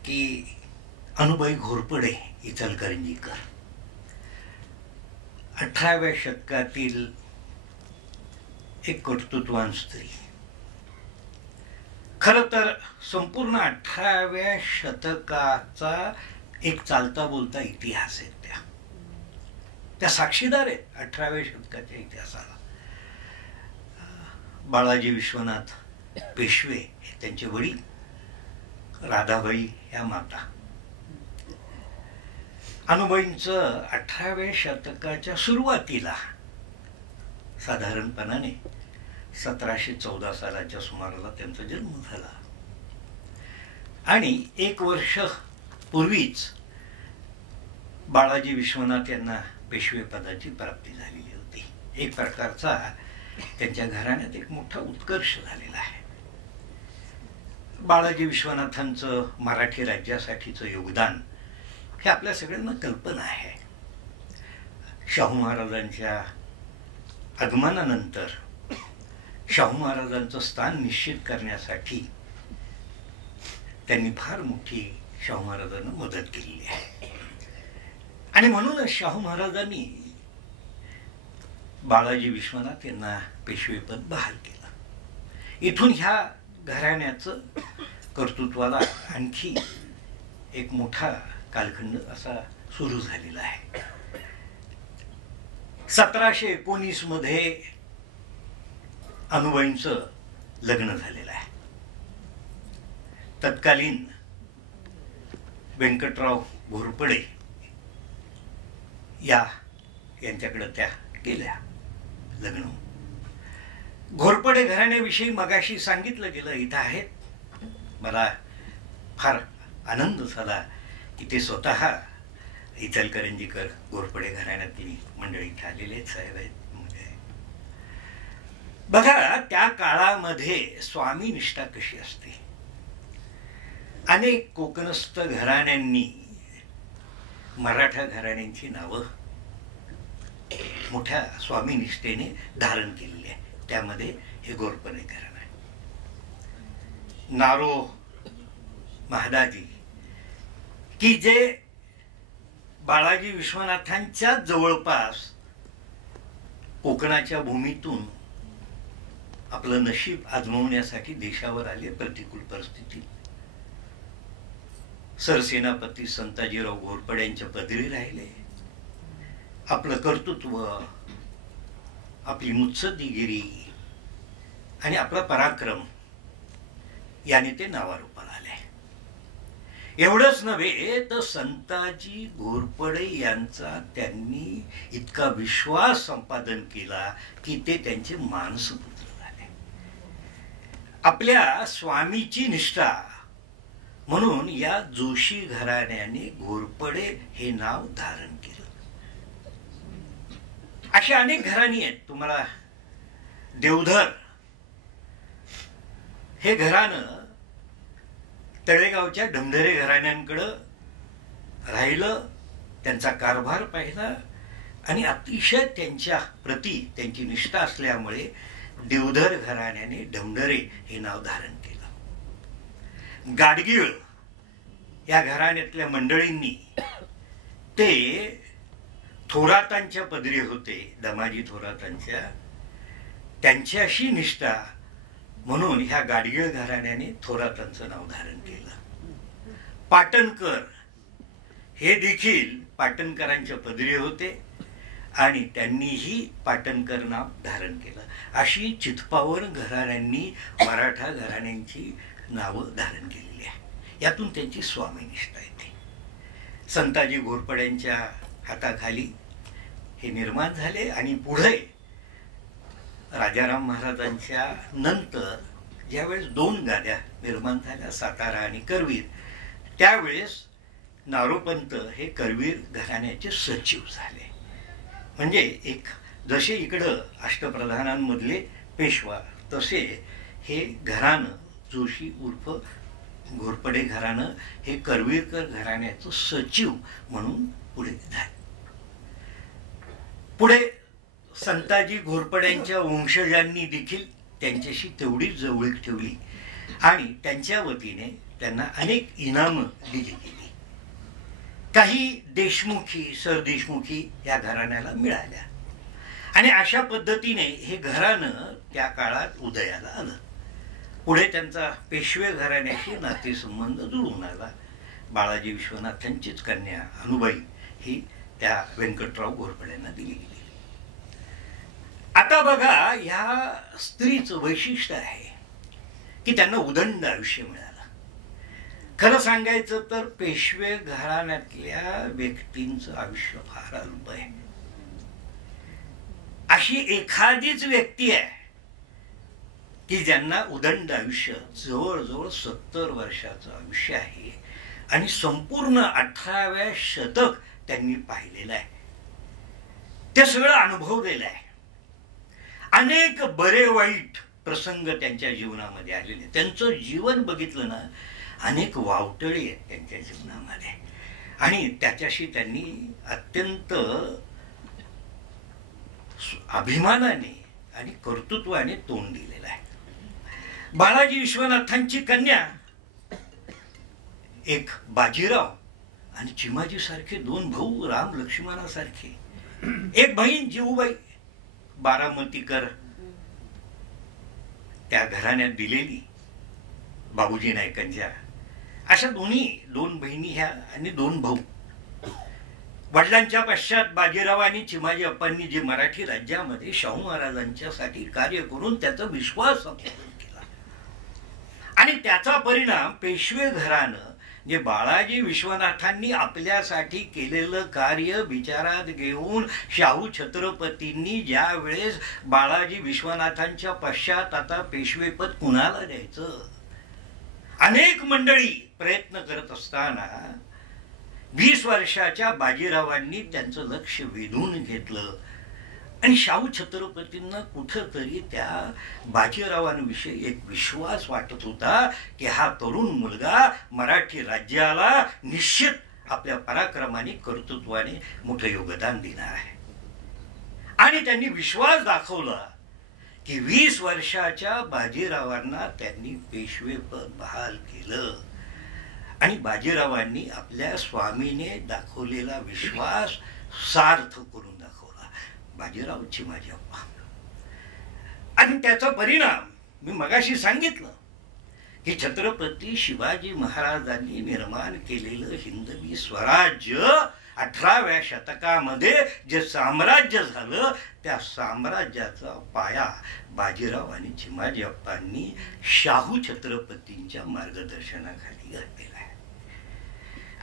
की अनुबाई घोरपडे इचलकरंजीकर 18व्या शतकातील एक कर्तृत्वान स्त्री. खरं तर संपूर्ण 18व्या शतकाचा एक चालता बोलता इतिहास आहे. त्या साक्षीदार आहेत 18व्या शतकाच्या इतिहासाला. बाळाजी विश्वनाथ पेशवे हे त्यांचे वडील, राधाबाई ह्या माता. अनुबाईंचं 18व्या शतकाच्या सुरुवातीला साधारणपणाने 1714 सालाच्या सुमाराला त्यांचा जन्म झाला आणि 1 वर्ष पूर्वीच बाळाजी विश्वनाथ यांना पेशवे पदाची प्राप्ती झालेली होती. एक प्रकारचा त्यांच्या घराण्यात एक मोठा उत्कर्ष झालेला आहे. बाळाजी विश्वनाथांचं मराठी राज्यासाठीचं योगदान हे आपल्या सगळ्यांना कल्पना आहे. शाहू महाराजांच्या आगमनानंतर शाहू महाराजांचं स्थान निश्चित करण्यासाठी त्यांनी फार मोठी शाहू महाराजांना मदत केलेली आहे. आणि म्हणूनच शाहू महाराजांनी बाळाजी विश्वनाथ यांना पेशवेपद बहाल केलं. इथून ह्या घराण्याचं कर्तृत्वाला आणखी एक मोठा कालखंड असा सुरू झालेला आहे. 1719 मध्ये अनुबाईंचं लग्न झालेलं आहे. तत्कालीन व्यंकटराव घोरपडे यांच्याकडे त्या गेल्या लग्न. घोरपडे घराण्याविषयी मगाशी सांगितलं गेलं, इथं आहेत. मला फार आनंद झाला की ते स्वतः इचलकरंजीकर घोरपडे घराण्यातली मंडळी इथे आलेले साहेब आहेत. बघा, त्या काळामध्ये स्वामी निष्ठा कशी असते. अनेक कोकणस्थ घराण्यांनी मराठा घराण्यांची नावं मोठ्या स्वामी निष्ठेने धारण केलेली आहे. त्यामध्ये हे घोरपडे घराणं आहे. नारो महादाजी की जे बाळाजी विश्वनाथांच्या जवळपास कोकणाच्या भूमीतून आपलं नशीब आजमवण्यासाठी देशावर आले प्रतिकूल परिस्थितीत. सरसेनापती संताजीराव घोरपडे यांच्या पदरी राहिले. आपलं कर्तृत्व, आपली मुत्सद्दीगिरी आणि आपला पराक्रम याने ते नावारूपाला आले. एवढंच नव्हे तर संताजी घोरपडे यांचा त्यांनी इतका विश्वास संपादन केला की ते त्यांचे मानसपुत्र झाले. आपल्या स्वामीची निष्ठा म्हणून या जोशी घराण्याने घोरपडे हे नाव धारण केलं. अशी अनेक घराणी आहेत. तुम्हाला देवधर हे घराणं तळेगावच्या डमढरे घराण्यांकडं राहिलं, त्यांचा कारभार पाहिला आणि अतिशय त्यांच्या प्रती त्यांची निष्ठा असल्यामुळे देवधर घराण्याने डमढरे हे नाव धारण केलं. गाडगीळ या घराण्यातल्या मंडळींनी ते थोरातांच्या पदरी होते, दमाजी थोरातांच्या, त्यांच्याशी निष्ठा म्हणून ह्या गाडगीळ घराण्याने थोरातांचं नाव धारण केलं. पाटणकर हे देखील पाटणकरांच्या पदरी होते आणि त्यांनीही पाटणकर नाव धारण केलं. अशी चितपावर घराण्यांनी मराठा घराण्यांची नावं धारण केलेली आहे. यातून त्यांची स्वामीनिष्ठा येते. संताजी घोरपड्यांच्या हाताखाली हे निर्माण झाले आणि पुढे राजाराम महाराजांच्या नंतर ज्यावेळेस 2 गाद्या निर्माण झाल्या, सातारा आणि करवीर, त्यावेळेस नारोपंत हे करवीर घराण्याचे सचिव झाले. म्हणजे एक जसे इकडं अष्टप्रधानांमधले पेशवा, तसे हे घराणं जोशी उर्फ घोरपडे घराणं हे करवीरकर घराण्याचं सचिव म्हणून पुढे झाले. पुढे संताजी घोरपड्यांच्या वंशजांनी देखील त्यांच्याशी तेवढीच जवळीक ठेवली आणि त्यांच्या वतीने त्यांना अनेक इनामं दिली गेली. काही देशमुखी, सरदेशमुखी या घराण्याला मिळाल्या आणि अशा पद्धतीने हे घराणं त्या काळात उदयाला आलं. पुढे त्यांचा पेशवे घराण्याशी नातेसंबंध जुळून आला. बाळाजी विश्वनाथांचीच कन्या अनुबाई ही त्या व्यंकटराव घोरपड्यांना दिली गेली. आता बघा, ह्या स्त्रीचं वैशिष्ट्य आहे की त्यांना उदंड आयुष्य मिळालं. खरं सांगायचं तर पेशवे घराण्यातल्या व्यक्तींचं आयुष्य फार अल्प आहे. अशी एखादीच व्यक्ती आहे की ज्यांना उदंड आयुष्य, जवळजवळ 70 वर्षाचं आयुष्य आहे आणि संपूर्ण 18व्या शतक त्यांनी पाहिलेलं आहे, ते सगळं अनुभवलेलं आहे. अनेक बरे वाईट प्रसंग त्यांच्या जीवनामध्ये आलेले. त्यांचं जीवन बघितलं ना, अनेक वावटळी आहेत त्यांच्या जीवनामध्ये, आणि त्याच्याशी त्यांनी अत्यंत अभिमानाने आणि कर्तृत्वाने तोंड दिलेलं आहे. बाळाजी विश्वनाथांची कन्या एक बाजीराव आणि चिमाजी सारखे दोन भाऊ, राम लक्ष्मणासारखे, एक बहीण जिवूबाई बारामतीकर त्या घराण्यात दिलेली बाबूजी नाईकांच्या, अशा दोन बहिणी ह्या आणि दोन भाऊ. वडिलांच्या पश्चात बाजीराव आणि चिमाजी अप्पांनी जे मराठी राज्यामध्ये शाहू महाराजांच्यासाठी कार्य करून त्याचा विश्वास संपादन केला, आणि त्याचा परिणाम पेशवे घरानं जे बाळाजी विश्वनाथांनी आपल्यासाठी केलेलं कार्य विचारात घेऊन शाहू छत्रपतींनी ज्या वेळेस बाळाजी विश्वनाथांच्या पश्चात आता पेशवेपद कुणाला द्यायचं, अनेक मंडळी प्रयत्न करत असताना 20 वर्षाच्या बाजीरावांनी त्यांचं लक्ष वेधून घेतलं, आणि शाहू छत्रपतींना कुठंतरी त्या बाजीरावांविषयी एक विश्वास वाटत होता की हा तरुण मुलगा मराठी राज्याला निश्चित आपल्या पराक्रमाने कर्तृत्वाने मोठं योगदान देणार आहे. आणि त्यांनी विश्वास दाखवला की 20 वर्षाच्या बाजीरावांना त्यांनी पेशवेपद बहाल केलं, आणि बाजीरावांनी आपल्या स्वामीने दाखवलेला विश्वास सार्थ करून दाखवला, बाजीराव चिमाजी अप्पा. आणि त्याचा परिणाम मी मगाशी सांगितलं की छत्रपती शिवाजी महाराजांनी निर्माण केलेलं हिंदवी स्वराज्य 18व्या शतकामध्ये जे साम्राज्य झालं, त्या साम्राज्याचा पाया बाजीराव आणि चिमाजी अप्पांनी शाहू छत्रपतींच्या मार्गदर्शनाखाली घातलेला आहे.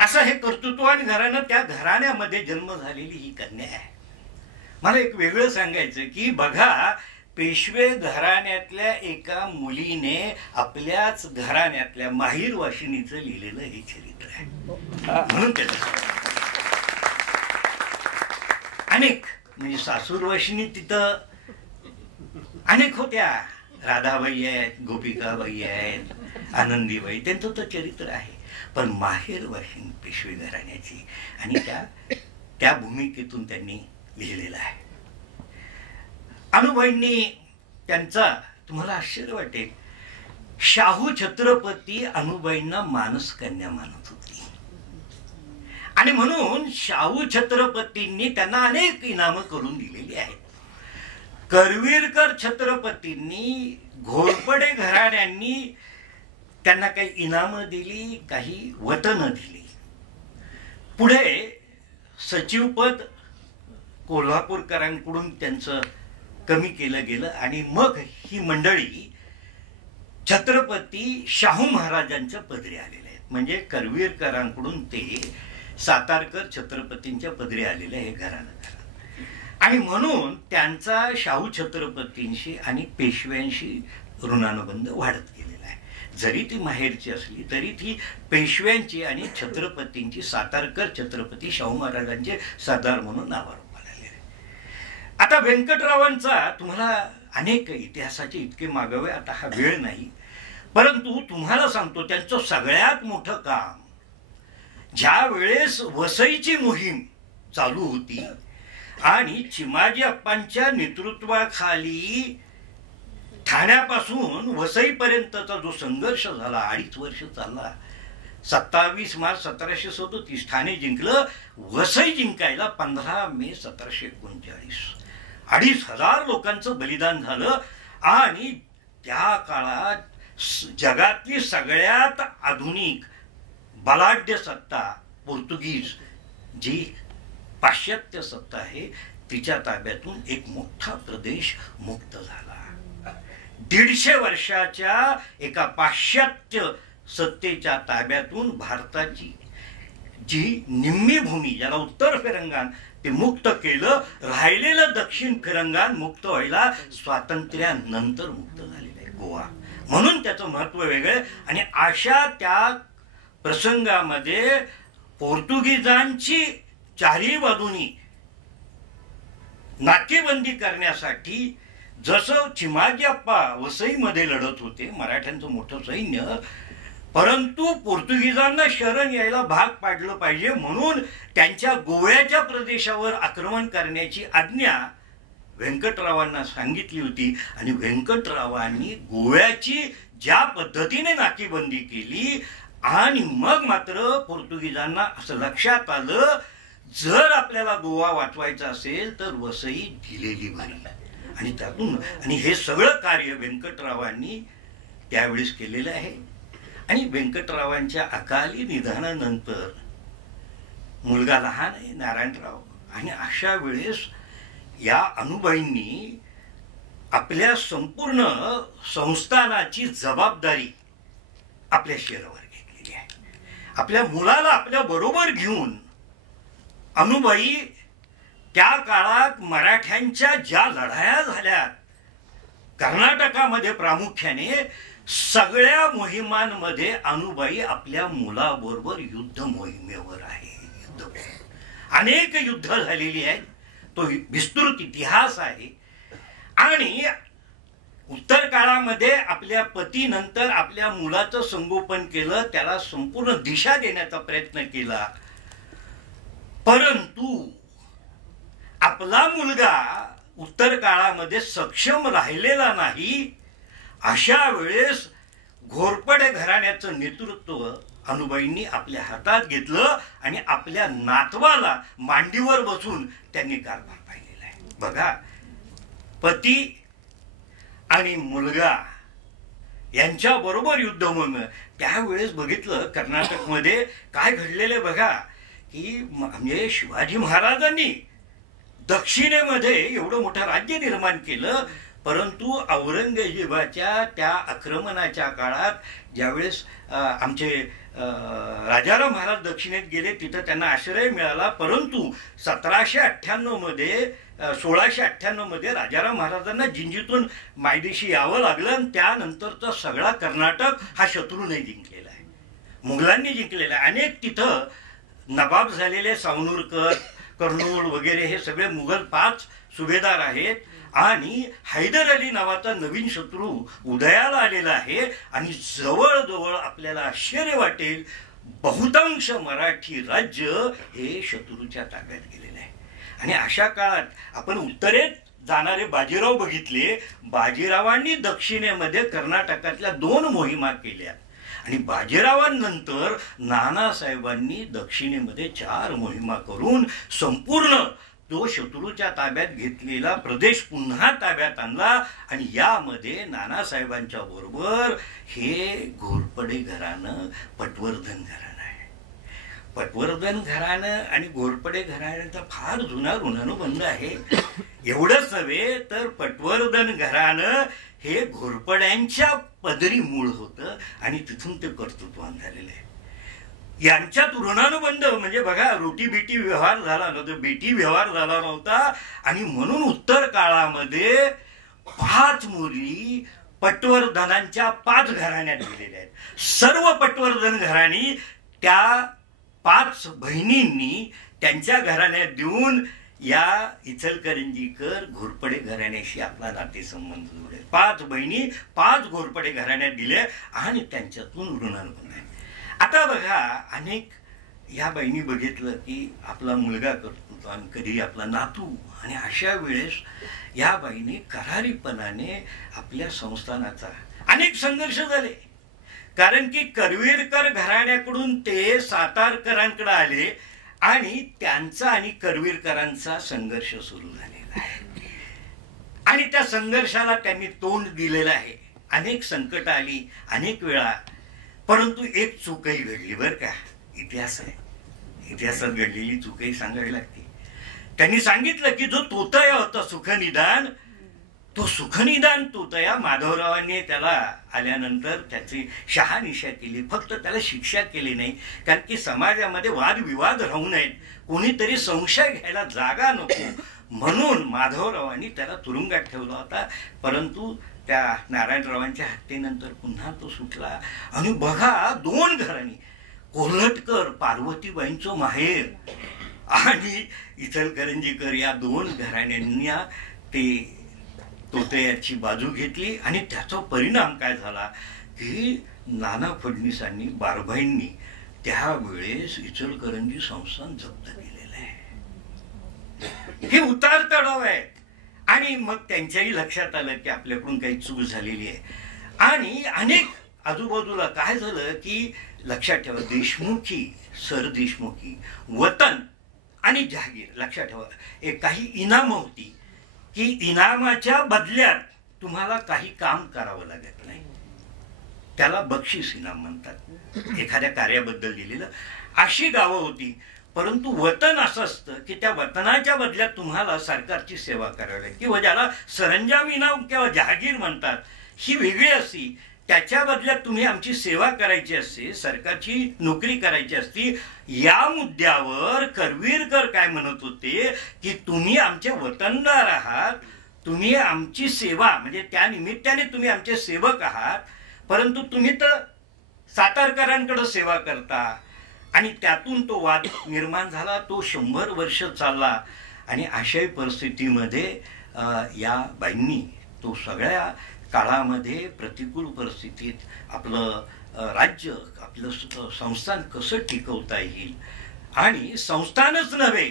असं हे कर्तृत्ववान घराणं, त्या घराण्यामध्ये जन्म झालेली ही कन्या आहे. मला एक वेगळं सांगायचं की बघा, पेशवे घराण्यातल्या एका मुलीने आपल्याच घराण्यातल्या माहीर वाशिनीचं लिहिलेलं हे चरित्र आहे. म्हणून त्याचं अनेक म्हणजे सासूर वाशिनी तिथं अनेक होत्या, राधाबाई आहेत, गोपिकाबाई आहेत, आनंदीबाई, त्यांचं तर चरित्र आहे. पण माहेर वाशिनी पेशवे घराण्याची, आणि त्या भूमिकेतून त्यांनी लिहिलेलं आहे. अनुबाईंनी त्यांचा, तुम्हाला आश्चर्य वाटेल, शाहू छत्रपती अनुबाईंना मानसकन्या मानत होती, आणि म्हणून शाहू छत्रपतींनी त्यांना अनेक इनामं करून दिलेली आहेत. करवीरकर छत्रपतींनी, घोरपडे घराण्यांनी त्यांना काही इनामं दिली, काही वतनं दिली. पुढे सचिवपद कोल्हापूरकरांकडून त्यांचं कमी केलं गेलं, आणि मग ही मंडळी छत्रपती शाहू महाराजांच्या पदरी आलेले आहेत. म्हणजे करवीरकरांकडून ते सातारकर छत्रपतींच्या पदरी आलेले हे घराणं. आणि म्हणून त्यांचा शाहू छत्रपतींशी आणि पेशव्यांशी ऋणानुबंध वाढत गेलेला आहे. जरी ती माहेरची असली तरी ती पेशव्यांची आणि छत्रपतींची, सातारकर छत्रपती शाहू महाराजांचे सरदार म्हणून नावारूपाला आलेले. आता व्यंकटरावांचा तुम्हाला अनेक इतिहासाचे इतके मागावे, आता हा वेळ नाही, परंतु तुम्हाला सांगतो त्यांचं सगळ्यात मोठं काम, ज्या वेळेस वसईची मोहीम चालू होती आणि चिमाजी अप्पांच्या नेतृत्वाखाली ठाण्यापासून वसईपर्यंतचा जो संघर्ष झाला, 2.5 वर्ष चालला, 27 मार्च 1737 ठाणे जिंकलं. वसई जिंकायला 15 मे 1739 2,500 लोकांचं बलिदान झालं. आणि त्या काळात जगातली सगळ्यात आधुनिक बलाढ्य सत्ता पोर्तुगीज, जी पाश्चात्य सत्ता आहे, तिच्या ताब्यातून एक मोठा प्रदेश मुक्त झाला. 150 वर्षाच्या एका पाश्चात्य सत्तेच्या ताब्यातून भारताची जी निम्मी भूमी, ज्याला उत्तर फिरंगान, ते मुक्त केलं. राहिलेलं दक्षिण फिरंगान मुक्त व्हायला स्वातंत्र्यानंतर मुक्त झालेलं आहे, गोवा. म्हणून त्याचं महत्व वेगळं. आणि अशा त्या प्रसंगामध्ये पोर्तुगीजांची चारही बाजूनी नाकेबंदी करण्यासाठी जसं चिमाजीअप्पा वसईमध्ये लढत होते, मराठ्यांचं मोठं सैन्य, परंतु पोर्तुगीजांना शरण यायला भाग पाडलं पाहिजे म्हणून त्यांच्या गोव्याच्या प्रदेशावर आक्रमण करण्याची आज्ञा व्यंकटरावांना सांगितली होती. आणि व्यंकटरावांनी गोव्याची ज्या पद्धतीने नाकेबंदी केली आणि मग मात्र पोर्तुगीजांना असं लक्षात आलं, जर आपल्याला गोवा वाचवायचा असेल तर वसई दिलेली बरी. आणि त्यातून आणि हे सगळं कार्य व्यंकटरावांनी त्यावेळेस केलेलं आहे. आणि व्यंकटरावांच्या अकाली निधनानंतर मुलगा लहान आहे नारायणराव, आणि अशा वेळेस या अनुबाईंनी आपल्या संपूर्ण संस्थानाची जबाबदारी आपल्या शिरावर घेतलेली आहे. आपल्या मुलाला आपल्या बरोबर घेऊन अनुबाई त्या काळात मराठ्यांच्या ज्या लढाया झाल्या कर्नाटकामध्ये प्रामुख्याने, सगळ्या मोहिमांमध्ये अनुबाई आपल्या मुलाबरोबर युद्ध मोहिमेवर आहे. अनेक युद्ध झालेली आहेत, तो विस्तृत इतिहास आहे. आणि उत्तर काळामध्ये आपल्या पतीनंतर आपल्या मुलाचं संगोपन केलं, त्याला संपूर्ण दिशा देण्याचा प्रयत्न केला. परंतु आपला मुलगा उत्तर काळामध्ये सक्षम राहिलेला नाही. अशा वेळेस घोरपडे घराण्याचं नेतृत्व अनुबाईंनी आपल्या हातात घेतलं आणि आपल्या नातवाला मांडीवर बसून त्यांनी कारभार पाहिलेला आहे. बघा, पती आणि मुलगा यांच्या बरोबर युद्ध मोहीम. त्यावेळेस बघितलं कर्नाटकमध्ये काय घडलेलं बघा, की म्हणजे शिवाजी महाराजांनी दक्षिणेमध्ये एवढं मोठं राज्य निर्माण केलं, परंतु औरंगजेबाच्या त्या आक्रमणाच्या काळात ज्यावेळेस आमचे राजाराम महाराज दक्षिणेत गेले, तिथं त्यांना आश्रय मिळाला. परंतु 1798 मध्ये 1698 मध्ये राजाराम महाराजांना जिंजीतून मायदेशी यावं लागलं. आणि त्यानंतरचा सगळा कर्नाटक हा शत्रूने जिंकलेला आहे, मुघलांनी जिंकलेला आहे. अनेक तिथं नवाब झालेले सावनूरकर, कर्नूल वगैरे हे सगळे मुघल 5 सुभेदार आहेत. आणि हैदर अली नावाचा नवीन शत्रू उदयाला आलेला आहे. आणि जवळजवळ आपल्याला आश्चर्य वाटेल, बहुतांश मराठी राज्य हे शत्रूच्या ताब्यात गेलेलं आहे. आणि अशा काळात आपण उत्तरेत जाणारे बाजीराव बघितले. बाजीरावांनी दक्षिणेमध्ये कर्नाटकातल्या 2 मोहिमा केल्या. आणि बाजीरावांनंतर नानासाहेबांनी दक्षिणेमध्ये 4 मोहिमा करून संपूर्ण तो शत्रूच्या ताब्यात घेतलेला प्रदेश पुन्हा ताब्यात आणला. आणि यामध्ये नानासाहेबांच्या बरोबर हे घोरपडे घराणं, पटवर्धन घराणं आहे. पटवर्धन घराणं आणि घोरपडे घराण्याचा फार जुना ऋणानुबंध आहे. एवढंच नव्हे तर पटवर्धन घराणं हे घोरपड्यांच्या पदरी मूळ होतं आणि तिथून ते कर्तृत्वान झालेलं आहे. यांच्यात ऋणानुबंध म्हणजे बघा, रोटी बेटी व्यवहार झाला नव्हता, बेटी व्यवहार झाला नव्हता. आणि म्हणून उत्तर काळामध्ये 5 मुली पटवर्धनांच्या 5 घराण्यात दिलेल्या आहेत. सर्व पटवर्धन घराणी त्या 5 बहिणींनी त्यांच्या घराण्यात देऊन या इचलकरंजीकर घोरपडे घराण्याशी आपला नातेसंबंध जोडले. 5 बहिणी 5 घोरपडे घराण्यात दिले आणि त्यांच्यातून ऋणानुबंध आहे. आता बघा, अनेक या बहिणी बघितलं की आपला मुलगा करतो आणि कधी आपला नातू. आणि अशा वेळेस या बाईने करारीपणाने आपल्या संस्थानाचा अनेक संघर्ष झाले. कारण की करवीरकर घराण्याकडून ते सातारकरांकडे आले आणि त्यांचा आणि करवीरकरांचा संघर्ष सुरू झालेला आहे. आणि त्या संघर्षाला त्यांनी तोंड दिलेलं आहे. अनेक संकट आली अनेक वेळा, परंतु एक चूकही घडली बरं का. इतिहास आहे, इतिहासात घडलेली चूकही सांगावी लागते. त्यांनी सांगितलं की जो तोतया होता सुखनिदान, तो सुखनिदान तोतया माधवरावांनी त्याला आल्यानंतर त्याची शहानिशा केली. फक्त त्याला शिक्षा केली नाही, कारण की समाजामध्ये वादविवाद राहू नयेत, कोणीतरी संशय घ्यायला जागा नको म्हणून माधवरावांनी त्याला तुरुंगात ठेवला होता. परंतु त्या नारायणरावांच्या हत्येनंतर पुन्हा तो सुटला. आणि बघा, 2 घराणी, कोल्हटकर पार्वतीबाईंचं माहेर आणि इचलकरंजीकर या दोन घराण्यांना ते तोतयाची बाजू घेतली आणि त्याचा परिणाम काय झाला की नाना फडणवीसांनी बारभाईंनी त्यावेळेस इचलकरंजी संस्थान जप्त केलेलं आहे. हे उतार चढाव आहेत. आणि मग त्यांच्याही लक्षात आलं की आपल्याकडून काही चूक झालेली आहे. आणि अनेक आजूबाजूला काय झालं की लक्षात ठेवा, देशमुखी सरदेशमुखी वतन आणि जहागीर लक्षात ठेवा, एक काही इनाम होती की इनामाच्या बदल्यात तुम्हाला काही काम करावं लागत नाही, त्याला बक्षीस इनाम म्हणतात, एखाद्या कार्याबद्दल दिलेलं. अशी गावं होती. परंतु वतन असं असतं की त्या वतनाच्या बदल्यात तुम्हाला सरकारची सेवा करावी लागते किंवा ज्याला सरंजाम इनाम किंवा जहागीर म्हणतात ही वेगळी असती. त्याच्या बदल्यात तुम्ही आमची सेवा करायची असते, सरकारची नोकरी करायची असती. या मुद्द्यावर करवीरकर काय म्हणत होते की तुम्ही आमचे वतनदार आहात, तुम्ही आमची सेवा म्हणजे त्या निमित्ताने तुम्ही आमचे सेवक आहात, परंतु तुम्ही तर सातारकरांकडे सेवा करता. आणि त्यातून तो वाद निर्माण झाला. तो 100 वर्ष चालला. आणि अशाही परिस्थितीमध्ये या बाईंनी तो सगळ्या काळामध्ये प्रतिकूल परिस्थितीत आपलं राज्य आपलं संस्थान कसं टिकवता येईल. आणि संस्थानच नव्हे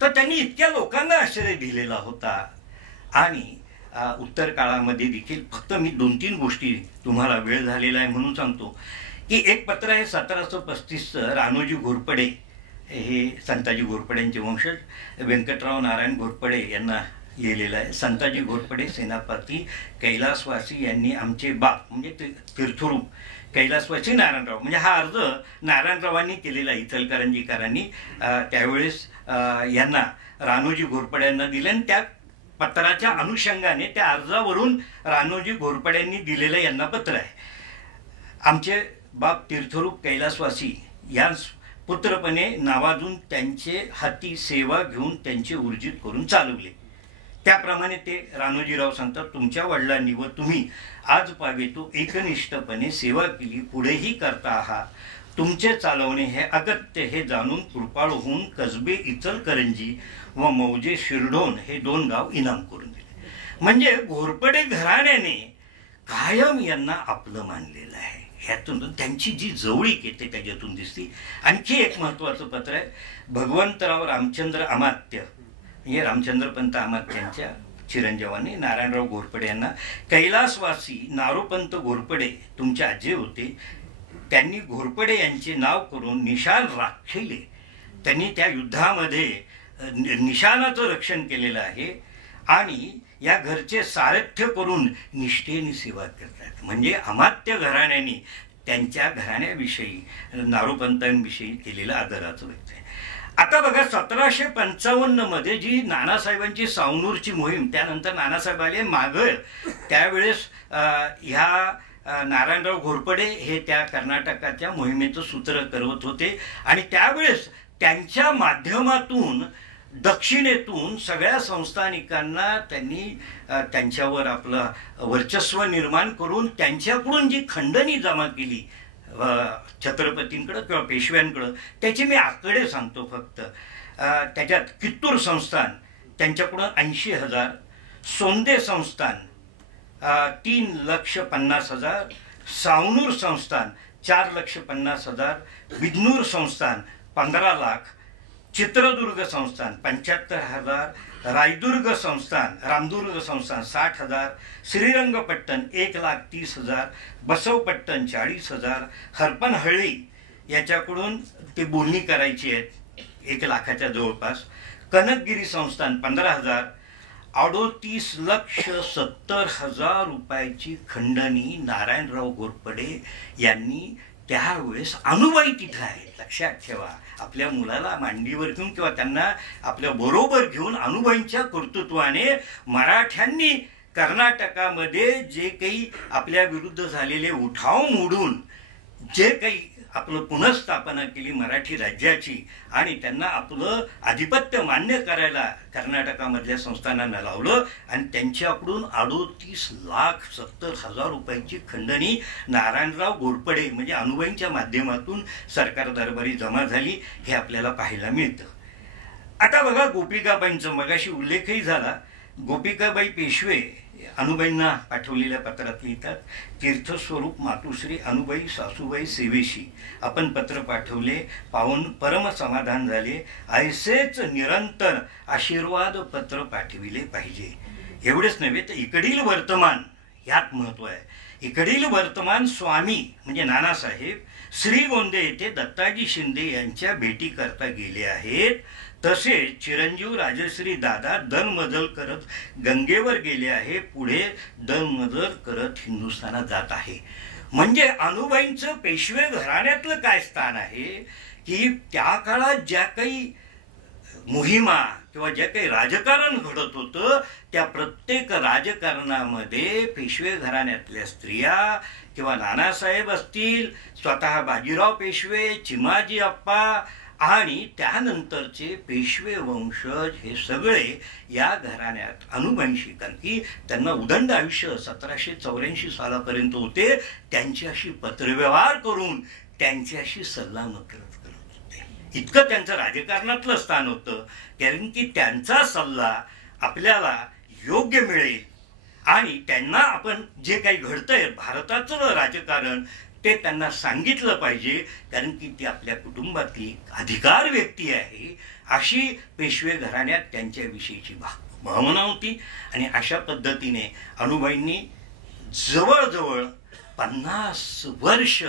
तर त्यांनी इतक्या लोकांना आश्रय दिलेला होता. आणि उत्तर काळामध्ये देखील फक्त मी 2-3 गोष्टी तुम्हाला वेळ झालेला आहे म्हणून सांगतो की एक पत्र आहे 1735 रानोजी घोरपडे, हे संताजी घोरपड्यांचे वंशज व्यंकटराव नारायण घोरपडे यांना लिहिलेलं आहे. संताजी घोरपडे सेनापती कैलासवासी यांनी आमचे बाप म्हणजे तीर्थरूप कैलासवासी नारायणराव म्हणजे हा अर्ज नारायणरावांनी केलेला इचलकरंजीकरांनी त्यावेळेस यांना रानोजी घोरपड्यांना दिले. आणि त्या पत्राच्या अनुषंगाने त्या अर्जावरून रानोजी घोरपड्यांनी दिलेलं यांना पत्र आहे. आमचे बाप तीर्थरूप कैलासवासी या पुत्रपणे नावाजून त्यांचे हाती सेवा घेऊन त्यांचे ऊर्जित करून चालवले. त्याप्रमाणे ते रानोजीराव सांगतात, तुमच्या वडिलांनी व तुम्ही आज पावे तो एकनिष्ठपणे सेवा केली, पुढेही करता आहात. तुमचे चालवणे हे अगत्य हे जाणून कृपाळ होऊन कसबे इचलकरंजी व मौजे शिरढोण हे 2 गाव इनाम करून दिले. म्हणजे घोरपडे घराण्याने कायम यांना आपलं मानलेलं आहे. ह्यातून त्यांची जी जवळीक येते त्याच्यातून दिसते. आणखी एक महत्वाचं पत्र आहे भगवंतराव रामचंद्र अमात्य म्हणजे रामचंद्रपंत अमात्यांच्या चिरंजीवाने नारायणराव घोरपडे यांना, कैलासवासी नारोपंत घोरपडे तुमचे आजे होते, त्यांनी घोरपडे यांचे नाव करून निशाण राखले. त्यांनी त्या युद्धामध्ये निशाणाचं रक्षण केलेलं आहे आणि या घरचे सारथ्य करून निष्ठेने सेवा करतात. म्हणजे अमात्य घराण्याने त्यांच्या घराण्याविषयी नारोपंतांविषयी केलेलं आदराचं व्यक्त आहे. आता बघा 1755 मध्ये जी नानासाहेबांची सावनूरची मोहीम, त्यानंतर नानासाहेब आले मागं, त्यावेळेस ह्या नारायणराव घोरपडे हे त्या कर्नाटकाच्या मोहिमेचं सूत्र करवत होते. आणि त्यावेळेस त्यांच्या माध्यमातून दक्षिणेतून सगळ्या संस्थानिकांना त्यांनी त्यांच्यावर आपलं वर्चस्व निर्माण करून त्यांच्याकडून जी खंडणी जमा केली छत्रपतींकडं किंवा पेशव्यांकडं, त्याचे मी आकडे सांगतो फक्त. त्याच्यात कित्तूर संस्थान त्यांच्याकडून 80,000, सोंदे संस्थान 3,50,000, सावनूर संस्थान 4,50,000, बिजनूर संस्थान 15 लाख, चित्रदुर्ग संस्थान 75,000, रायदुर्ग संस्थान रामदुर्ग संस्थान 60,000, श्रीरंगपट्टण 1,30,000, बसवपट्टण 40,000, हरपनहळ्ळी याच्याकडून ते बोलणी करायची आहेत 1 लाखाच्या जवळपास, कनकगिरी संस्थान 15,000, 38,70,000 रुपयाची खंडणी नारायणराव घोरपडे यांनी त्यावेळेस अनुबाई तिथं आहे. लक्षात ठेवा, आपल्या मुलाला मांडीवर घेऊन किंवा त्यांना आपल्या बरोबर घेऊन अनुबाईंच्या कर्तृत्वाने मराठ्यांनी कर्नाटकामध्ये जे काही आपल्या विरुद्ध झालेले उठाव मोडून जे काही आपलं पुनर्स्थापना केली मराठी राज्याची आणि त्यांना आपलं आधिपत्य मान्य करायला कर्नाटकामधल्या संस्थानांना लावलं आणि त्यांच्याकडून 38,70,000 रुपयांची खंडणी नारायणराव घोरपडे म्हणजे अनुबाईंच्या माध्यमातून सरकार दरबारी जमा झाली, हे आपल्याला पाहायला मिळतं. आता बघा गोपिकाबाईंचा मगाशी उल्लेखही झाला. गोपिकाबाई पेशवे अनुबाईंना पाठवलेल्या पत्रात लिहितात, तीर्थस्वरूप मातुश्री अनुबाई सासूबाई सेवेशी आपण पत्र पाठवले, पाहून परम समाधान झाले. ऐसेच निरंतर आशीर्वाद पत्र पाठविले पाहिजे. एवढेच नव्हे तर इकडील वर्तमान, यात महत्व आहे, इकडील वर्तमान स्वामी म्हणजे नानासाहेब श्रीगोंदे येथे दत्ताजी शिंदे यांच्या भेटी करता गेले आहेत. तसेच चिरंजीव राजश्री दादा दलमदल करत गंगेवर गेले आहे, पुढे दलमदल करत हिंदुस्थानात जात आहे. म्हणजे अनुबाईंचं पेशवे घराण्यातलं काय स्थान आहे की त्या काळात ज्या काही मोहिमा किंवा जे काही राजकारण घडत होतं त्या प्रत्येक राजकारणामध्ये पेशवे घराण्यातल्या स्त्रिया किंवा नानासाहेब असतील, स्वतः बाजीराव पेशवे, चिमाजी अप्पा आणि त्यानंतरचे पेशवे वंशज हे सगळे या घराण्यात अनुवंशी, कारण की त्यांना उदंड आयुष्य 1784 सालापर्यंत होते, त्यांच्याशी पत्रव्यवहार करून त्यांच्याशी सल्लामसलत करत होते. इतकं त्यांचं राजकारणातलं स्थान होतं, कारण की त्यांचा सल्ला आपल्याला योग्य मिळेल आणि त्यांना आपण जे काही घडतंय भारताचं राजकारण ते त्यांना सांगितलं पाहिजे, कारण की ती आपल्या कुटुंबातली अधिकार व्यक्ती आहे. अशी पेशवे घराण्यात त्यांच्याविषयीची भावना होती. आणि अशा पद्धतीने अनुबाईंनी जवळजवळ 50 वर्ष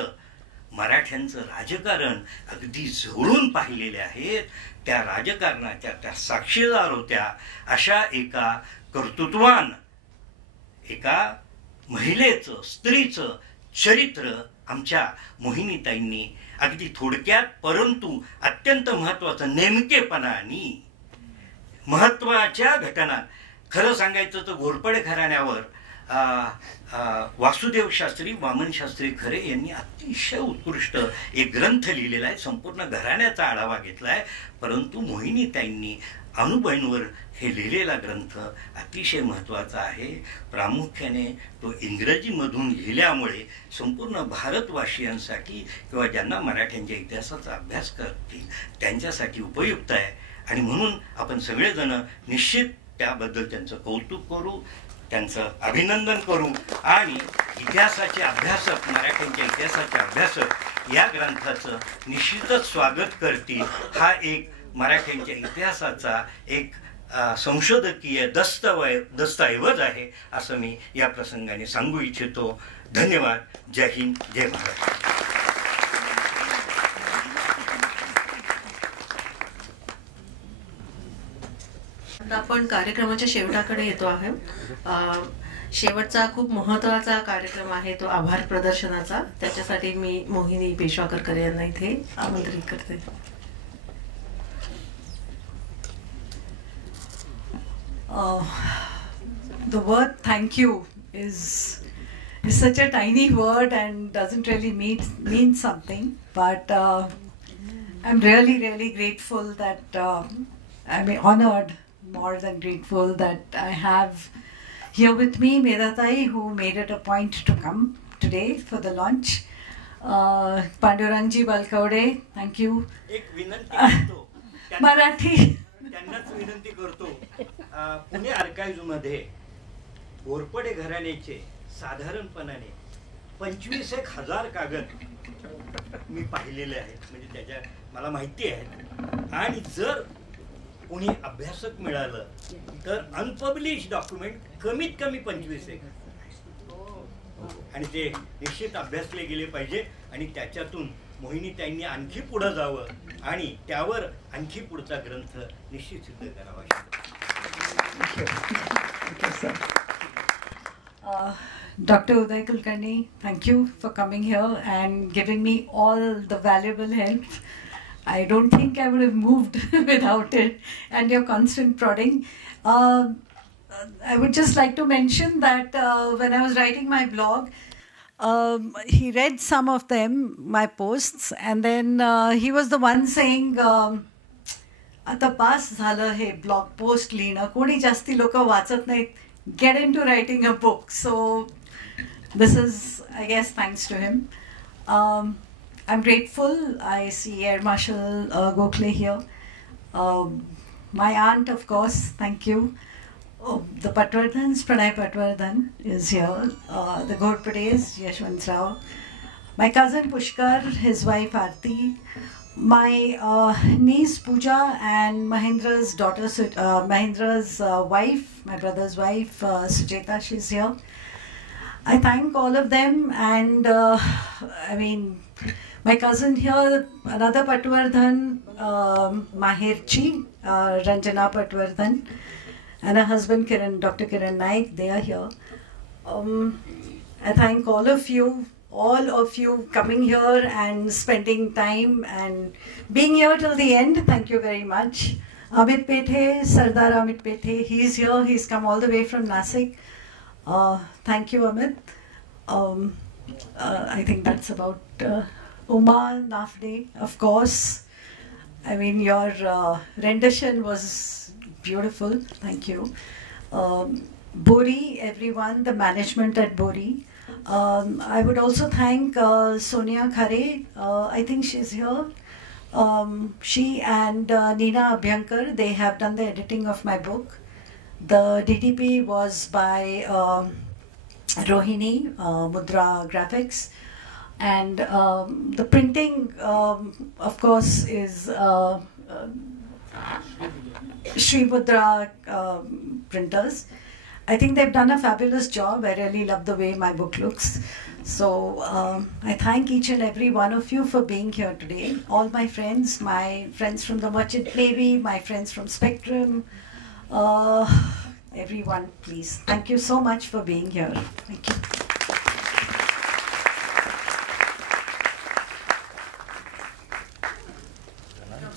मराठ्यांचं राजकारण अगदी जवळून पाहिलेले आहेत. त्या राजकारणाच्या त्या साक्षीदार होत्या. अशा एका कर्तृत्वान एका महिलेचं, स्त्रीचं चरित्र आमच्या मोहिनीताईंनी अगदी थोडक्यात परंतु अत्यंत महत्वाचं नेमकेपणाने महत्वाच्या घटना, खरं सांगायचं तर घोरपडे घराण्यावर वासुदेव शास्त्री, वामन शास्त्री खरे यांनी अतिशय उत्कृष्ट एक ग्रंथ लिहिलेला आहे. संपूर्ण घराण्याचा आढावा घेतला आहे, परंतु मोहिनीताईंनी अनुबाईंवर हे लिहिलेला ग्रंथ अतिशय महत्त्वाचा आहे. प्रामुख्याने तो इंग्रजीमधून लिहिल्यामुळे संपूर्ण भारतवासियांसाठी किंवा ज्यांना मराठ्यांच्या इतिहासाचा अभ्यास करतील त्यांच्यासाठी उपयुक्त आहे. आणि म्हणून आपण सगळेजण निश्चित त्याबद्दल त्यांचं कौतुक करू, त्यांचं अभिनंदन करू आणि इतिहासाचे अभ्यासक, मराठ्यांच्या इतिहासाचे अभ्यासक या ग्रंथाचं निश्चितच स्वागत करतील. हा एक मराठ्यांच्या इतिहासाचा एक संशोधकीय दस्तऐवज आहे असं मी या प्रसंगाने सांगू इच्छितो. धन्यवाद. जय हिंद, जय महाराष्ट्र. आपण कार्यक्रमाच्या शेवटाकडे येतो आहे. शेवटचा खूप महत्त्वाचा कार्यक्रम आहे तो आभार प्रदर्शनाचा. त्याच्यासाठी मी मोहिनी पेशवाकरकर यांना इथे आमंत्रित करते. The word thank you is such a tiny word and doesn't really mean something, but I'm really grateful that I'm honored, more than grateful, that I have here with me Medatai, who made it a point to come today for the launch. Pandurangji Balkavde, thank you. एक विनंती करतो, Marathi. त्यांनाच विनंती करतो. Pune archive मध्ये घोरपडे घराण्याचे साधारणपणाने 25,000 कागद मी पाहिलेले आहेत, म्हणजे त्याच्या मला माहिती आहे. आणि जर कोणी अभ्यासक मिळालं तर अनपब्लिश डॉक्युमेंट कमीत कमी 25,000 आणि ते निश्चित अभ्यासले गेले पाहिजे. आणि त्याच्यातून मोहिनीताईंनी आणखी पुढे जावं आणि त्यावर आणखी पुढचा ग्रंथ निश्चित सिद्ध करावा. Dr. Uday Kulkarni, thank you for coming here and giving me all the valuable help. I don't think I would have moved without it and your constant prodding. I would just like to mention that when I was writing my blog, he read some of them, my posts, and then he was the one saying, आता pass झालं हे blog post लिहिणं, कोणी जास्ती लोक वाचत नाहीत, get into writing a book. So this is, I guess, thanks to him. I'm grateful. I see Air Marshal Gokhale here. my aunt, of course, thank you. Oh, the Patwardhans, Pranay Patwardhan is here. The Ghorpades, Yashwant Rao. My cousin Pushkar, his wife Aarti. My niece Pooja and Mahendra's daughter, Mahendra's wife, my brother's wife, Sujeta, she's here. I thank all of them, and my cousin here, another Patwardhan, Mahirchi, Ranjana Patwardhan, and her husband Kiran, Dr. Kiran Naik, they are here. I thank all of you coming here and spending time and being here till the end. Thank you very much. Amit Pethe, Sardar Amit Pethe, he's here, he's come all the way from Nasik. Thank you, Amit. I think that's about Uma Nafde, of course. I mean, your rendition was beautiful. Thank you. Bori, everyone, the management at Bori. I would also thank Sonia Khare. I think she's here. She and Nina Abhyankar, they have done the editing of my book. The DTP was by Rohini, Mudra Graphics. And the printing, of course, is Sri Mudra printers. I think they've done a fabulous job. I really love the way my book looks. So I thank each and every one of you for being here today. All my friends from the Merchant Navy, my friends from Spectrum, everyone, please. Thank you so much for being here. Thank you.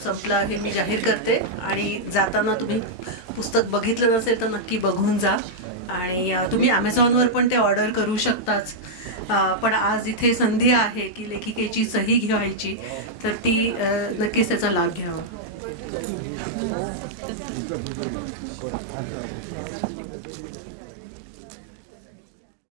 संपला हे मी जाहीर करते आणि जाताना तुम्ही पुस्तक बघितलं नसेल तर नक्की बघून जा आणि तुम्ही Amazonवर पण ते ऑर्डर करू शकताच. पण आज इथे संधी आहे की लेखिकेची सही घ्यायची, तर ती नक्कीच त्याचा लाभ घ्यावा.